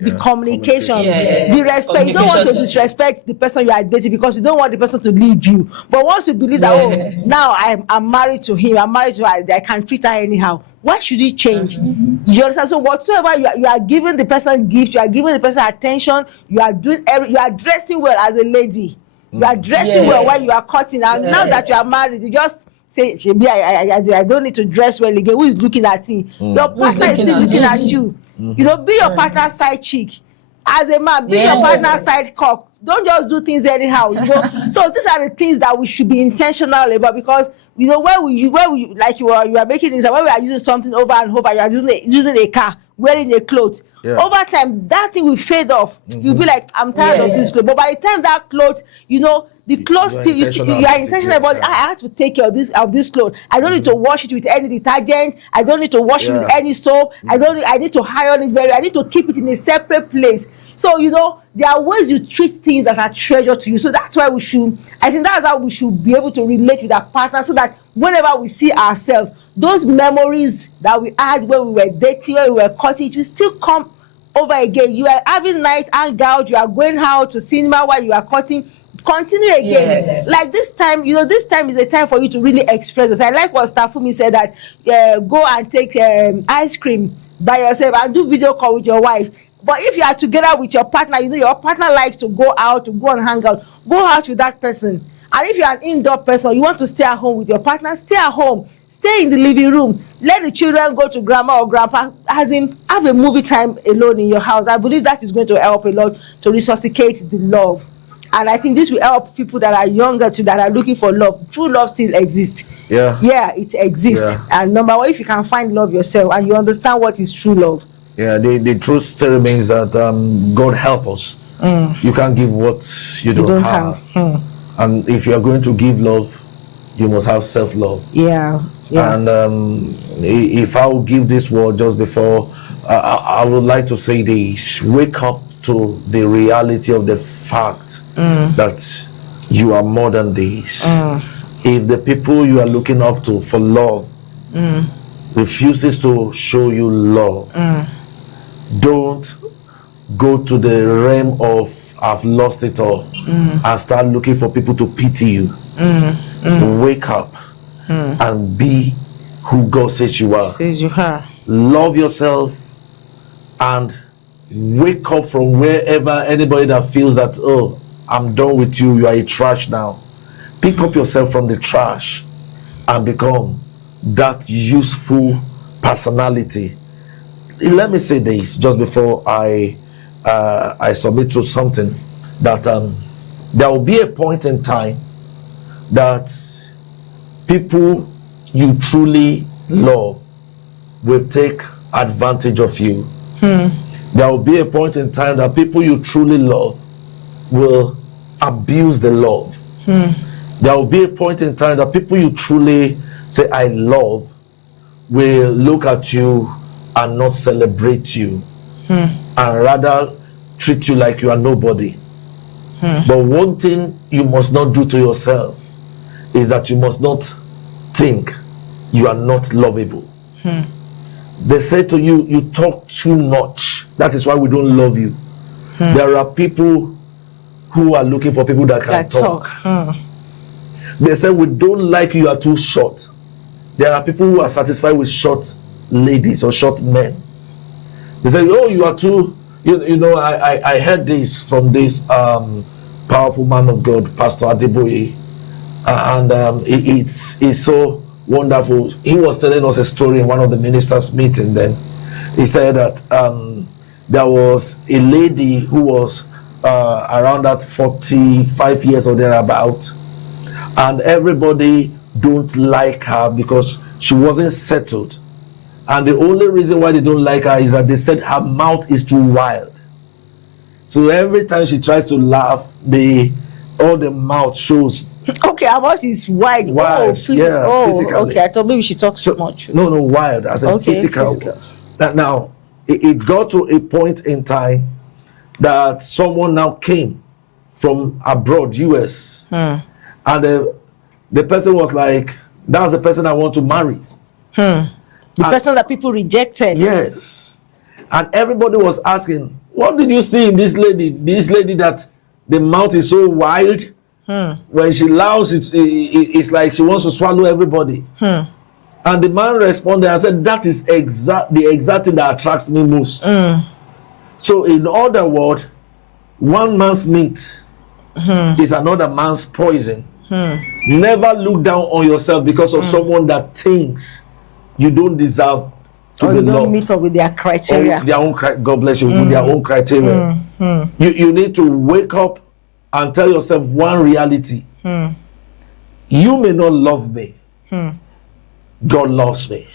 the communication, the respect. You don't want to disrespect the person you are dating because you don't want the person to leave you. But once you believe that, now I'm married to him, I'm married to her, I can treat her anyhow. Why should it change? You understand? So whatsoever you are giving the person gifts, you are giving the person attention, you are doing you are dressing well as a lady. You are dressing well while you are cutting. And now that you are married, you just say, I don't need to dress well again. Who is looking at me? Your partner is still looking at you. Be your partner's side chick. as a man, be your partner's side cock. Don't just do things anyhow, you know. So these are the things that we should be intentional about, because you know where we like you are making this, when we are using something over and over, you are using a car, wearing a clothes. Yeah. Over time, that thing will fade off. You'll be like, I'm tired of this clothes. But by the time that clothes, you know, the clothes still you are intentional about it. I have to take care of this clothes. I don't need to wash it with any detergent. I don't need to wash it with any soap. I need to iron it I need to keep it in a separate place. So, you know, there are ways you treat things that are treasure to you. So that's why I think that's how we should be able to relate with our partner, so that whenever we see ourselves, those memories that we had when we were dating, when we were cutting, it will still come over again. You are having night hangout, you are going out to cinema while you are cutting. Continue again. Yes. Like this time, you know, this time is a time for you to really express this. I like what Stafumi said, that go and take ice cream by yourself and do video call with your wife. But if you are together with your partner, you know your partner likes to go out, to go and hang out. Go out with that person. And if you are an indoor person, you want to stay at home with your partner, stay at home. Stay in the living room. Let the children go to grandma or grandpa. As in, have a movie time alone in your house. I believe that is going to help a lot to resuscitate the love. And I think this will help people that are younger too, that are looking for love. True love still exists. Yeah, it exists. Yeah. And number one, if you can find love yourself and you understand what is true love. Yeah, the truth still remains that God help us. You can't give what you don't have. And if you are going to give love, you must have self-love. Yeah. And if I will give this word just before, I would like to say this: wake up to the reality of the fact that you are more than this. If the people you are looking up to for love refuses to show you love, don't go to the realm of I've lost it all and start looking for people to pity you. Wake up and be who God says you are. Love yourself and wake up from wherever anybody that feels that, oh, I'm done with you, you are a trash now. Pick up yourself from the trash and become that useful personality. Let me say this just before I submit to something, that there will be a point in time that people you truly love will take advantage of you. There will be a point in time that people you truly love will abuse the love. There will be a point in time that people you truly say I love will look at you and not celebrate you, and rather treat you like you are nobody. But one thing you must not do to yourself is that you must not think you are not lovable. They say to you, you talk too much. That is why we don't love you. There are people who are looking for people that can talk. They say we don't like you are too short. There are people who are satisfied with short ladies or short men. They say, oh, you are too, you know, I heard this from this powerful man of God, Pastor Adeboye, and it's so wonderful. He was telling us a story in one of the ministers' meeting. Then he said that there was a lady who was around that 45 years or thereabout, and everybody don't like her because she wasn't settled. And the only reason why they don't like her is that they said her mouth is too wild. So every time she tries to laugh, all the mouth shows. Okay, her mouth is wide. Physically. Okay, I thought maybe she talks so much. No, wild as a physical. Now, it got to a point in time that someone now came from abroad, US, and the person was like, that's the person I want to marry. The person that people rejected. Yes. And everybody was asking, what did you see in this lady? This lady that the mouth is so wild. When she laughs, it's like she wants to swallow everybody. And the man responded and said, that is the exact thing that attracts me most. So in other words, one man's meat is another man's poison. Never look down on yourself because of someone that thinks you don't deserve to or be you don't loved. meet up with their criteria. Or their own God bless you, with their own criteria. You need to wake up and tell yourself one reality. You may not love me. God loves me.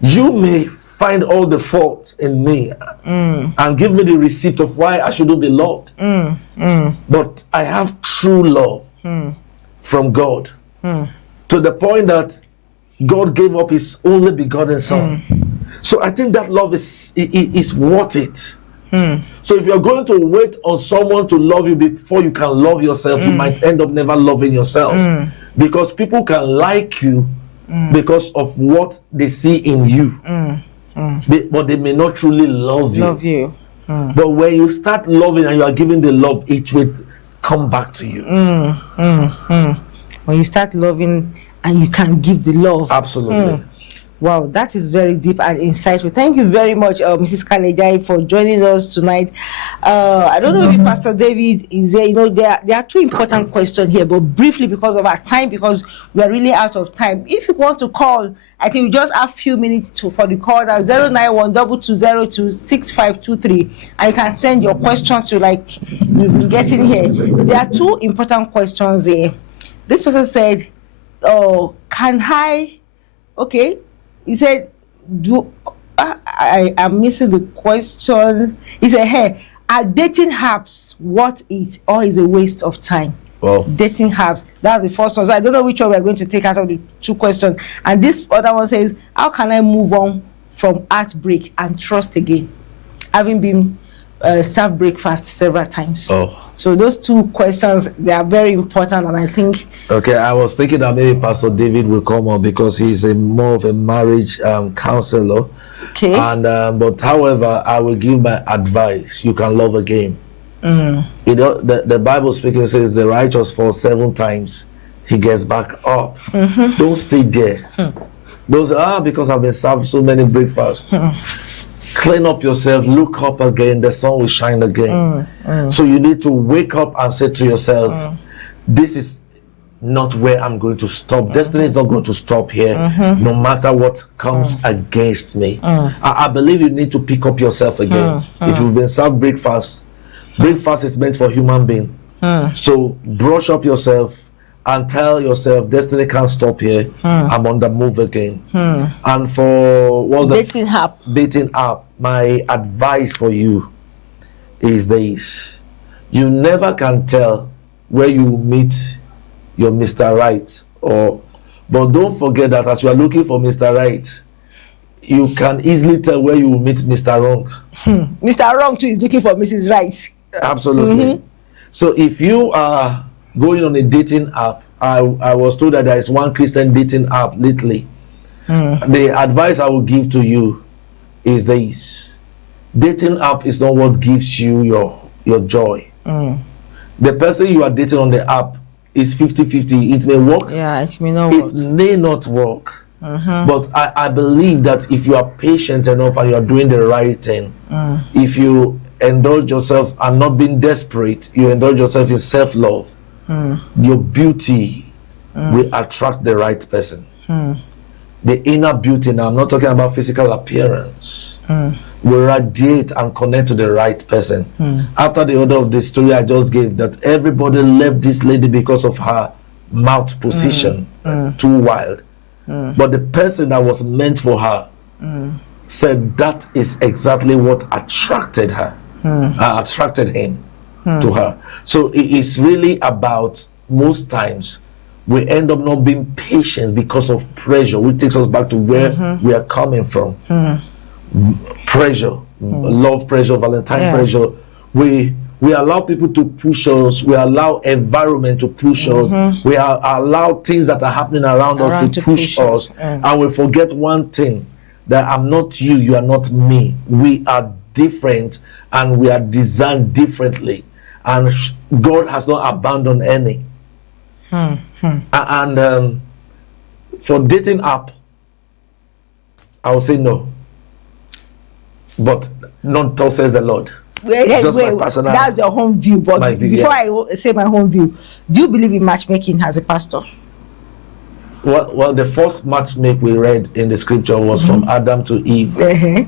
You may find all the faults in me and give me the receipt of why I shouldn't be loved. But I have true love from God to the point that God gave up his only begotten son. So I think that love is worth it. So if you're going to wait on someone to love you before you can love yourself, you might end up never loving yourself. Because people can like you because of what they see in you. But they may not truly love you. But when you start loving and you are giving the love, it will come back to you. When you start loving and you can give the love. Absolutely. Wow, that is very deep and insightful. Thank you very much, Mrs. Kalejai, for joining us tonight. I don't know if Pastor David is there. You know, there are two important questions here, but briefly because of our time, because we are really out of time. If you want to call, I think we just have a few minutes for the call. That's 091-2202-6523, and you can send your question to, like we've been getting here. There are two important questions here. This person said, "Oh, can I?" Okay. He said, I am missing the question. He said, hey, are dating apps worth it or is it a waste of time? Well, Dating apps. That's the first one. So I don't know which one we're going to take out of the two questions. And this other one says, how can I move on from heartbreak and trust again? Having been served breakfast several times. So those two questions, they are very important, and I think. Okay, I was thinking that maybe Pastor David will come on because he's more of a marriage counselor. Okay. And but however, I will give my advice. You can love again. You know, the Bible speaking says the righteous falls 7 times, he gets back up. Don't stay there. Don't say, because I've been served so many breakfasts. Clean up yourself, look up again, the sun will shine again. So you need to wake up and say to yourself, this is not where I'm going to stop. Destiny is not going to stop here, no matter what comes against me. I believe you need to pick up yourself again. If you've been served breakfast is meant for human being. So brush up yourself and tell yourself, destiny can't stop here. I'm on the move again. And for what's dating app. Dating app, my advice for you is this: you never can tell where you meet your Mr. Right, but don't forget that as you are looking for Mr. Right, you can easily tell where you will meet Mr. Wrong. Mr. Wrong too is looking for Mrs. Right. Absolutely. So if you are going on a dating app, I was told that there is one Christian dating app lately. The advice I will give to you is this: dating app is not what gives you your joy. The person you are dating on the app is 50-50. It may work. Yeah, it may not work. It may not work. But I believe that if you are patient enough and you are doing the right thing, if you indulge yourself and not being desperate, you indulge yourself in self-love, your beauty will attract the right person. The inner beauty, now I'm not talking about physical appearance, will radiate and connect to the right person. After the order of the story I just gave, that everybody left this lady because of her mouth position, too wild. But the person that was meant for her said that is exactly what attracted her, attracted him to her. So it is really about, most times we end up not being patient because of pressure, which takes us back to where we are coming from. Pressure, love pressure, Valentine pressure. We allow people to push us. We allow environment to push us. We allow things that are happening around us to push us. And we forget one thing, that I'm not you, you are not me. We are different and we are designed differently. And God has not abandoned any. And for dating app, I will say no. But not so says the Lord. Just my personal, that's your home view. But before I say my home view, do you believe in matchmaking as a pastor? Well, the first matchmake we read in the scripture was from Adam to Eve.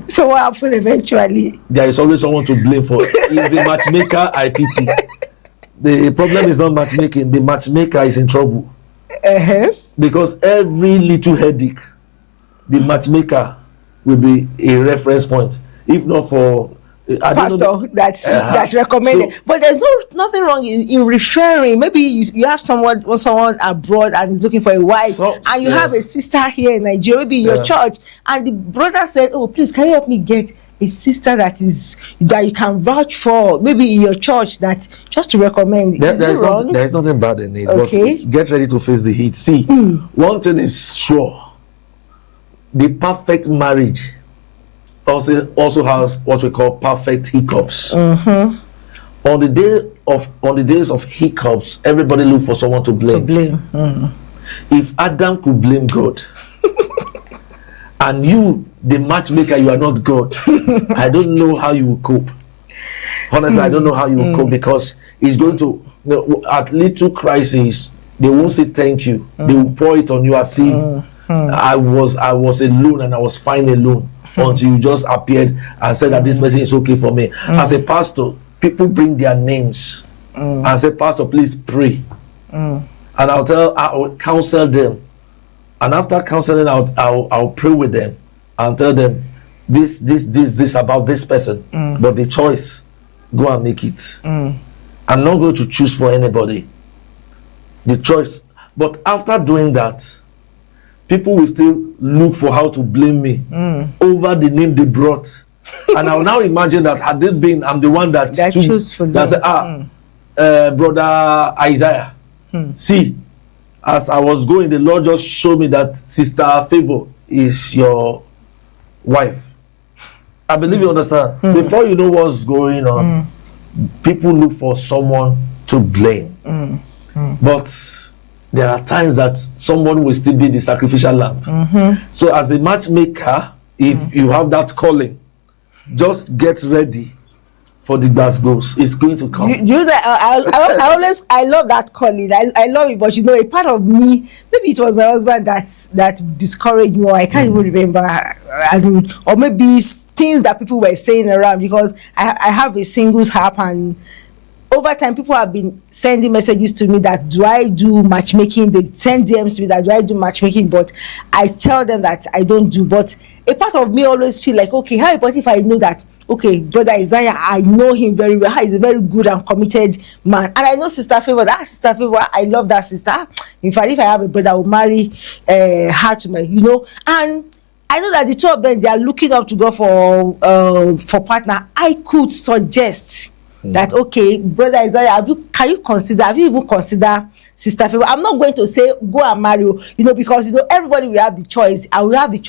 So what happened eventually? There is always someone to blame for. If the matchmaker, I pity. The problem is not matchmaking. The matchmaker is in trouble. Because every little headache, the matchmaker will be a reference point. If not for pastor that's recommended. So, but there's nothing wrong in referring. Maybe you have someone abroad and is looking for a wife, and you have a sister here in Nigeria, maybe in your church, and the brother said, "Oh, please, can you help me get a sister that you can vouch for, maybe in your church, that just to recommend." There's nothing bad in it. Okay. But get ready to face the heat. See, one thing is sure: the perfect marriage also has what we call perfect hiccups. On the days of hiccups, everybody look for someone to blame. If Adam could blame God, and you, the matchmaker, you are not God, I don't know how you will cope. Honestly, I don't know how you will cope, because it's going to, at little crisis, they won't say thank you. They will pour it on you as if I was alone and I was fine alone. Until you just appeared and said that this person is okay for me. As a pastor, people bring their names and say, "Pastor, please pray." And I'll counsel them. And after counseling, I'll pray with them and tell them this about this person. But the choice, go and make it. I'm not going to choose for anybody. The choice. But after doing that, people will still look for how to blame me over the name they brought. And I'll now imagine that had it been, I'm the one that choose for them. Said, brother Isaiah, see, as I was going, the Lord just showed me that Sister Favor is your wife. I believe you understand. Before you know what's going on, people look for someone to blame. But there are times that someone will still be the sacrificial lamb. So as a matchmaker, if you have that calling, just get ready for the glasgows. It's going to come. Do you know, I love that calling. I love it, but a part of me, maybe it was my husband that discouraged me, or I can't even remember, or maybe things that people were saying around, because I have a singles app, and over time, people have been sending messages to me that, do I do matchmaking? They send DMs to me that, do I do matchmaking? But I tell them that I don't do. But a part of me always feel like, okay, how about if I know that, okay, brother Isaiah, I know him very well. He's a very good and committed man. And I know Sister Favor, Sister Favor, I love that sister. In fact, if I have a brother, I will marry her to me, And I know that the two of them, they are looking up to God for partner. I could suggest that, okay, brother Isaiah, have you even consider Sister Favor? I'm not going to say go and marry, because everybody will have the choice. I will have the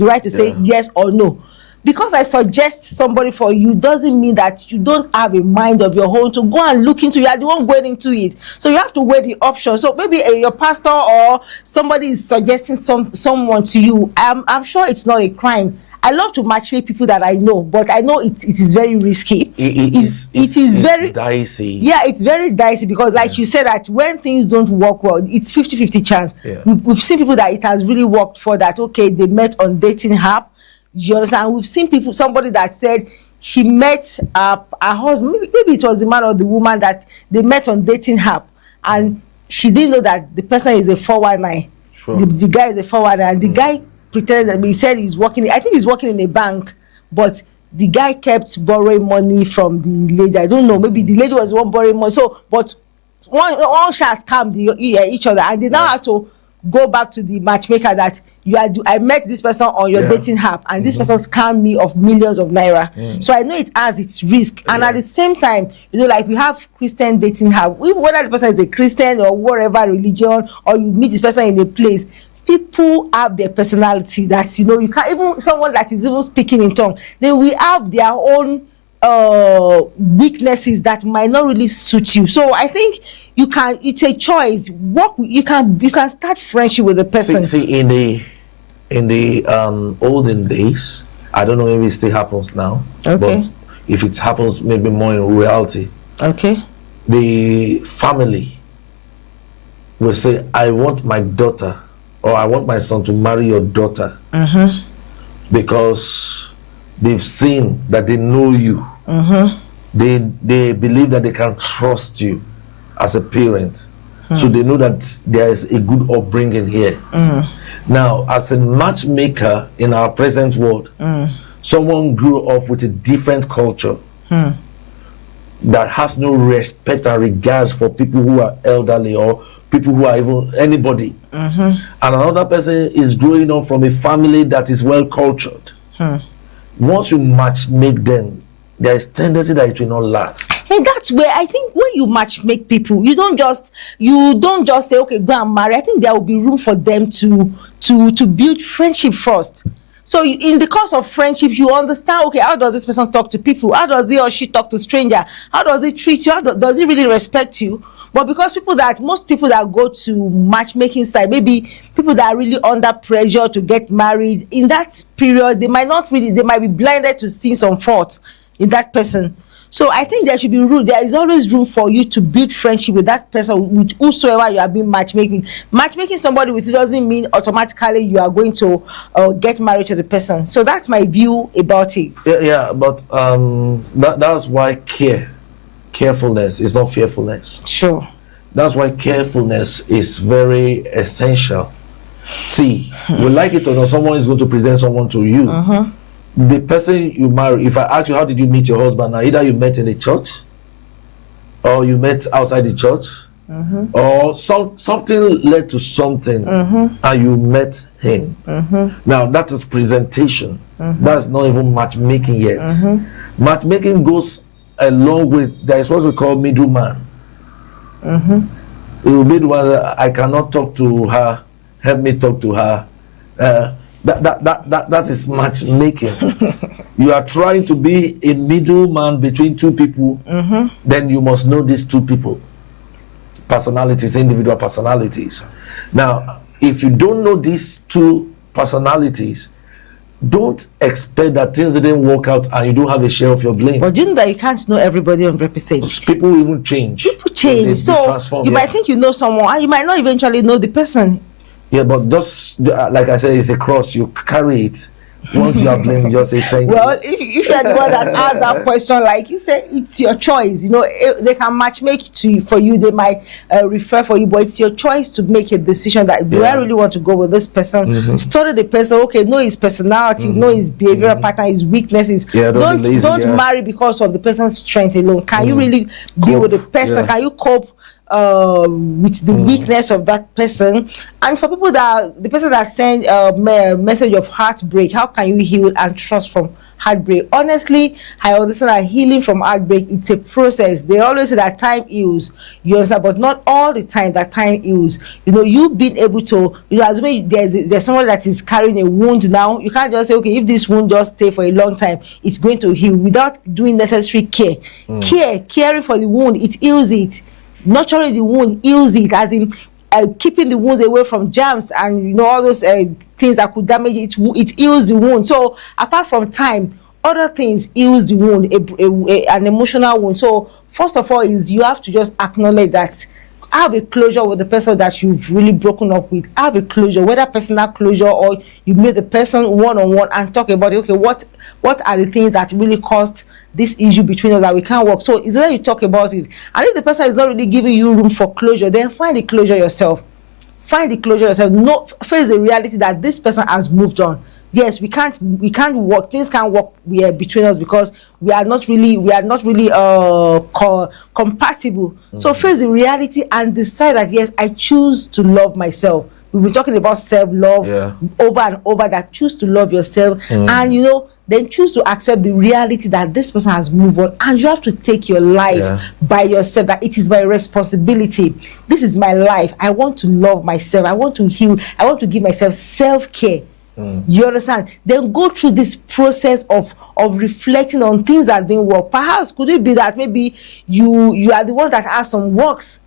right to say yes or no. Because I suggest somebody for you doesn't mean that you don't have a mind of your own to go and look into it. You are the one going into it. So you have to weigh the options. So maybe your pastor or somebody is suggesting someone to you. I'm sure it's not a crime. I love to matchmake people that I know, but I know it is very risky. It is very dicey. Yeah, it's very dicey, because like you said, that when things don't work well, it's 50-50 chance. We've seen people that it has really worked for, that, okay, they met on dating app. You understand? We've seen somebody that said she met her husband, maybe it was the man or the woman that they met on dating app, and she didn't know that the person is a 419. Sure. The guy is a 419, and the guy pretended that he said he's working. I think he's working in a bank, but the guy kept borrowing money from the lady. I don't know. Maybe the lady was the one borrowing money. So, but one shall scam each other, and they now have to go back to the matchmaker that I met this person on your dating app, and this person scammed me of millions of naira. So I know it has its risk, and at the same time, like we have Christian dating app, whether the person is a Christian or whatever religion, or you meet this person in a place, people have their personality that you can't, even someone that is even speaking in tongue, they will have their own weaknesses that might not really suit you. So I think it's a choice. You can start friendship with the person. See, in the olden days, I don't know, maybe it still happens now. Okay. But if it happens maybe more in reality. Okay. The family will say, I want my daughter or I want my son to marry your daughter because they've seen that they know you. They believe that they can trust you as a parent. So they know that there is a good upbringing here. Now, as a matchmaker in our present world, someone grew up with a different culture that has no respect and regards for people who are elderly or people who are even anybody. And another person is growing up from a family that is well cultured. Once you match make them, there is tendency that it will not last. Hey, that's where I think when you match make people, you don't just say, okay, go and marry. I think there will be room for them to build friendship first. So in the course of friendship, you understand, okay, how does this person talk to people? How does he or she talk to stranger? How does he treat you? How does he really respect you? But because most people that go to matchmaking side, maybe people that are really under pressure to get married, in that period, they might be blinded to see some fault in that person. So I think there should be room. There is always room for you to build friendship with that person, with whosoever you have been matchmaking. Matchmaking somebody with it doesn't mean automatically you are going to get married to the person. So that's my view about it. Yeah, but that's why carefulness is not fearfulness. Sure. That's why carefulness is very essential. See, we like it or not, someone is going to present someone to you. The person you marry, if I ask you, how did you meet your husband? Now, either you met in the church, or you met outside the church, or something led to something, and you met him. Now, that is presentation. That's not even matchmaking yet. Matchmaking goes along with, there is what we call middleman. It will be the one that I cannot talk to her, help me talk to her. That is matchmaking. You are trying to be a middleman between two people. Then you must know these two people, personalities, individual personalities. Now, if you don't know these two personalities, don't expect that things didn't work out and you don't have a share of your blame. But you know that you can't know everybody 100%. People even change. People change. So you might think you know someone and you might not eventually know the person. Yeah, but just like I said, it's a cross. You carry it. Once you are blamed, just say thank you. Well, if you're the one that asked that question, like you said, it's your choice. You know, they can matchmake for you. They might refer for you, but it's your choice to make a decision that do I really want to go with this person? Study the person. Okay, know his personality, know his behavioral pattern, his weaknesses. Yeah, don't marry because of the person's strength alone. Can you really be with the person? Yeah. Can you cope with the weakness of that person? And for people the person that sent a message of heartbreak, how can you heal and trust from heartbreak? Honestly, I understand that healing from heartbreak, it's a process. They always say that time heals, you understand, but not all the time that time heals. You know, you've been able to, you know, as when there's someone that is carrying a wound now, you can't just say, okay, if this wound just stay for a long time, it's going to heal without doing necessary care. Caring for the wound, it heals it. Nurturing the wound heals it, as in keeping the wounds away from germs and, you know, all those things that could damage it. It heals the wound. So apart from time, other things heals the wound, an emotional wound. So first of all is you have to just acknowledge that. Have a closure with the person that you've really broken up with. Have a closure, whether personal closure or you meet the person one-on-one and talk about it. Okay, what are the things that really caused this issue between us that we can't work? So is that you talk about it. And if the person is not really giving you room for closure, then find the closure yourself. Find the closure yourself. No, face the reality that this person has moved on. Yes, we can't work. Things can't work between us because we are not really compatible. So face the reality and decide that yes, I choose to love myself. We've been talking about self-love over and over, that choose to love yourself and, you know, then choose to accept the reality that this person has moved on and you have to take your life by yourself, that it is my responsibility. This is my life. I want to love myself. I want to heal. I want to give myself self-care. You understand? Then go through this process of reflecting on things that didn't work. Perhaps could it be that maybe you are the one that has some works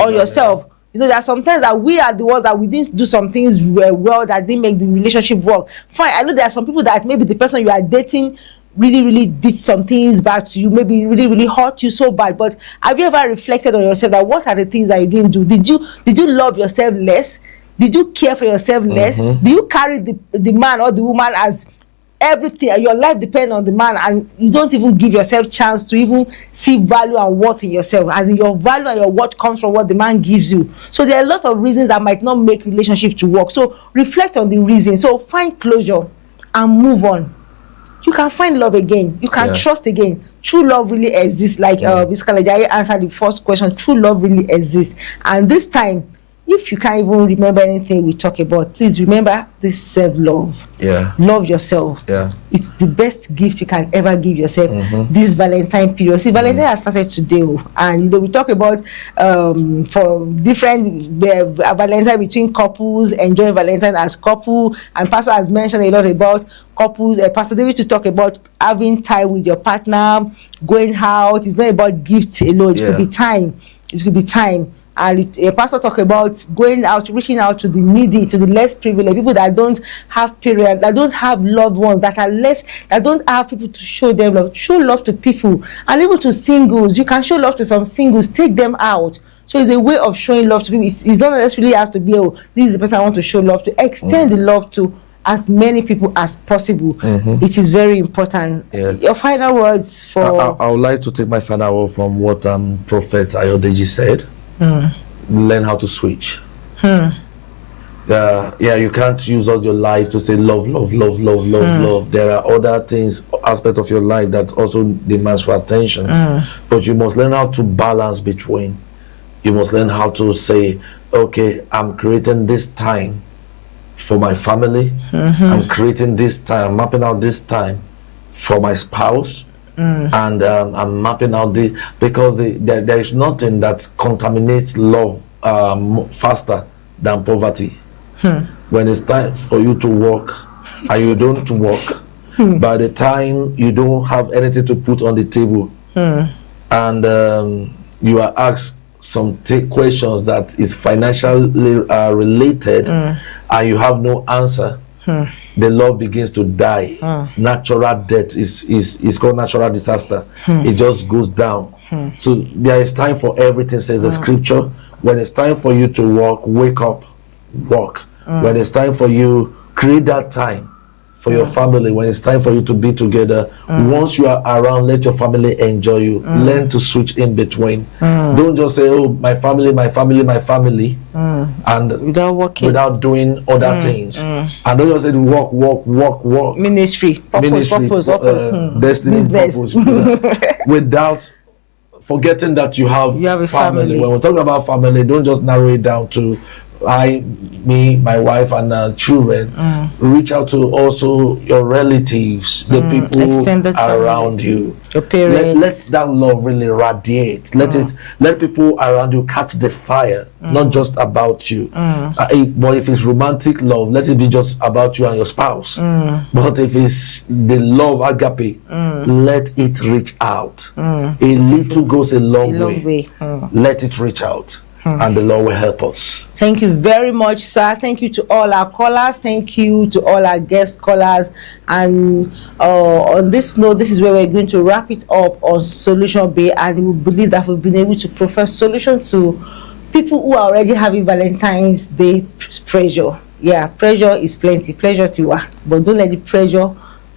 on yourself? You know, there are sometimes that we are the ones that we didn't do some things well that didn't make the relationship work. Fine, I know there are some people that maybe the person you are dating really did some things bad to you, maybe really hurt you so bad. But have you ever reflected on yourself that what are the things that you didn't do? Did you love yourself less? Did you care for yourself less? Do you carry the man or the woman as everything? Your life depends on the man, and you don't even give yourself chance to even see value and worth in yourself, as in your value and your worth comes from what the man gives you. So there are a lot of reasons that might not make relationships to work. So reflect on the reasons. So find closure and move on. You can find love again. You can trust again. True love really exists. Like Ms. Kalajai answered the first question. True love really exists. And this time, if you can't even remember anything we talk about, please remember this self-love. Love yourself. It's the best gift you can ever give yourself. This Valentine period. See, Valentine has started today, and we talk about for different Valentine between couples, enjoying Valentine as couple, and Pastor has mentioned a lot about couples. Pastor David to talk about having time with your partner, going out. It's not about gifts alone. It could be time. It could be time. And a pastor talk about going out, reaching out to the needy, to the less privileged, people that don't have parents, that don't have loved ones, that are less, that don't have people to show them love. Show love to people, and even to singles. You can show love to some singles. Take them out. So it's a way of showing love to people. It's not necessarily has to be, oh, this is the person I want to show love to. Extend the love to as many people as possible. It is very important. Your final words for... I would like to take my final word from what Prophet Ayodeji said. Learn how to switch. You can't use all your life to say love. There are other things, aspects of your life that also demands for attention. But you must learn how to balance between. You must learn how to say, okay, I'm creating this time for my family. I'm creating this time, I'm mapping out this time for my spouse. And I'm mapping out because there is nothing that contaminates love faster than poverty. When it's time for you to work and you don't work, by the time you don't have anything to put on the table, and you are asked some questions that is financially related, and you have no answer, the love begins to die. Natural death is called natural disaster. It just goes down. So there is time for everything, says the scripture. When it's time for you to work, wake up, work. When it's time for you, create that time for your family. When it's time for you to be together, once you are around, let your family enjoy you. Learn to switch in between. Don't just say, oh, my family, and without doing other things. And don't just say work. Ministry, purpose. Destiny, business. Purpose. Without forgetting that you have a family. When we're talking about family, don't just narrow it down to me, my wife, and children. Reach out to also your relatives, the people around you, your parents. Let that love really radiate. Let people around you catch the fire, not just about you. But if it's romantic love, let it be just about you and your spouse. But if it's the love agape, let it reach out. A little goes a long way. Let it reach out. And the Lord will help us. Thank you very much, sir. Thank you to all our callers. Thank you to all our guest callers. And on this note, this is where we're going to wrap it up on Solution Bay. And we believe that we've been able to provide solutions to people who are already having Valentine's Day pressure. Yeah, pressure is plenty. Pleasure to work. But don't let the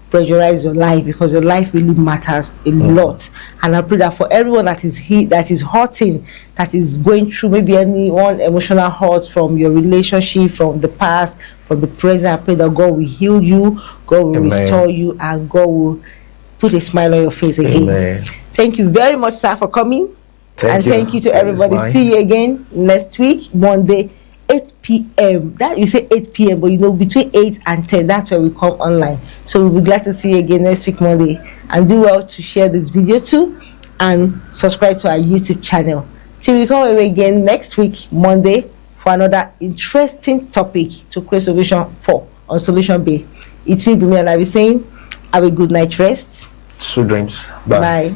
pressurize your life, because your life really matters a lot. And I pray that for everyone that is hurting, that is going through maybe any one emotional hurt from your relationship, from the past, from the present, I pray that God will heal you, God will restore you, and God will put a smile on your face again. Thank you very much, sir, for coming. Thank you to everybody. See you again next week, Monday, 8 p.m. That you say 8 p.m., but between 8 and 10, that's where we come online. So we'll be glad to see you again next week, Monday. And do well to share this video too, and subscribe to our YouTube channel. Till we come away again next week, Monday, for another interesting topic to create solution for on Solution Bay. It's me, Bumi, and I'll be saying, have a good night rest. Sweet dreams. Bye.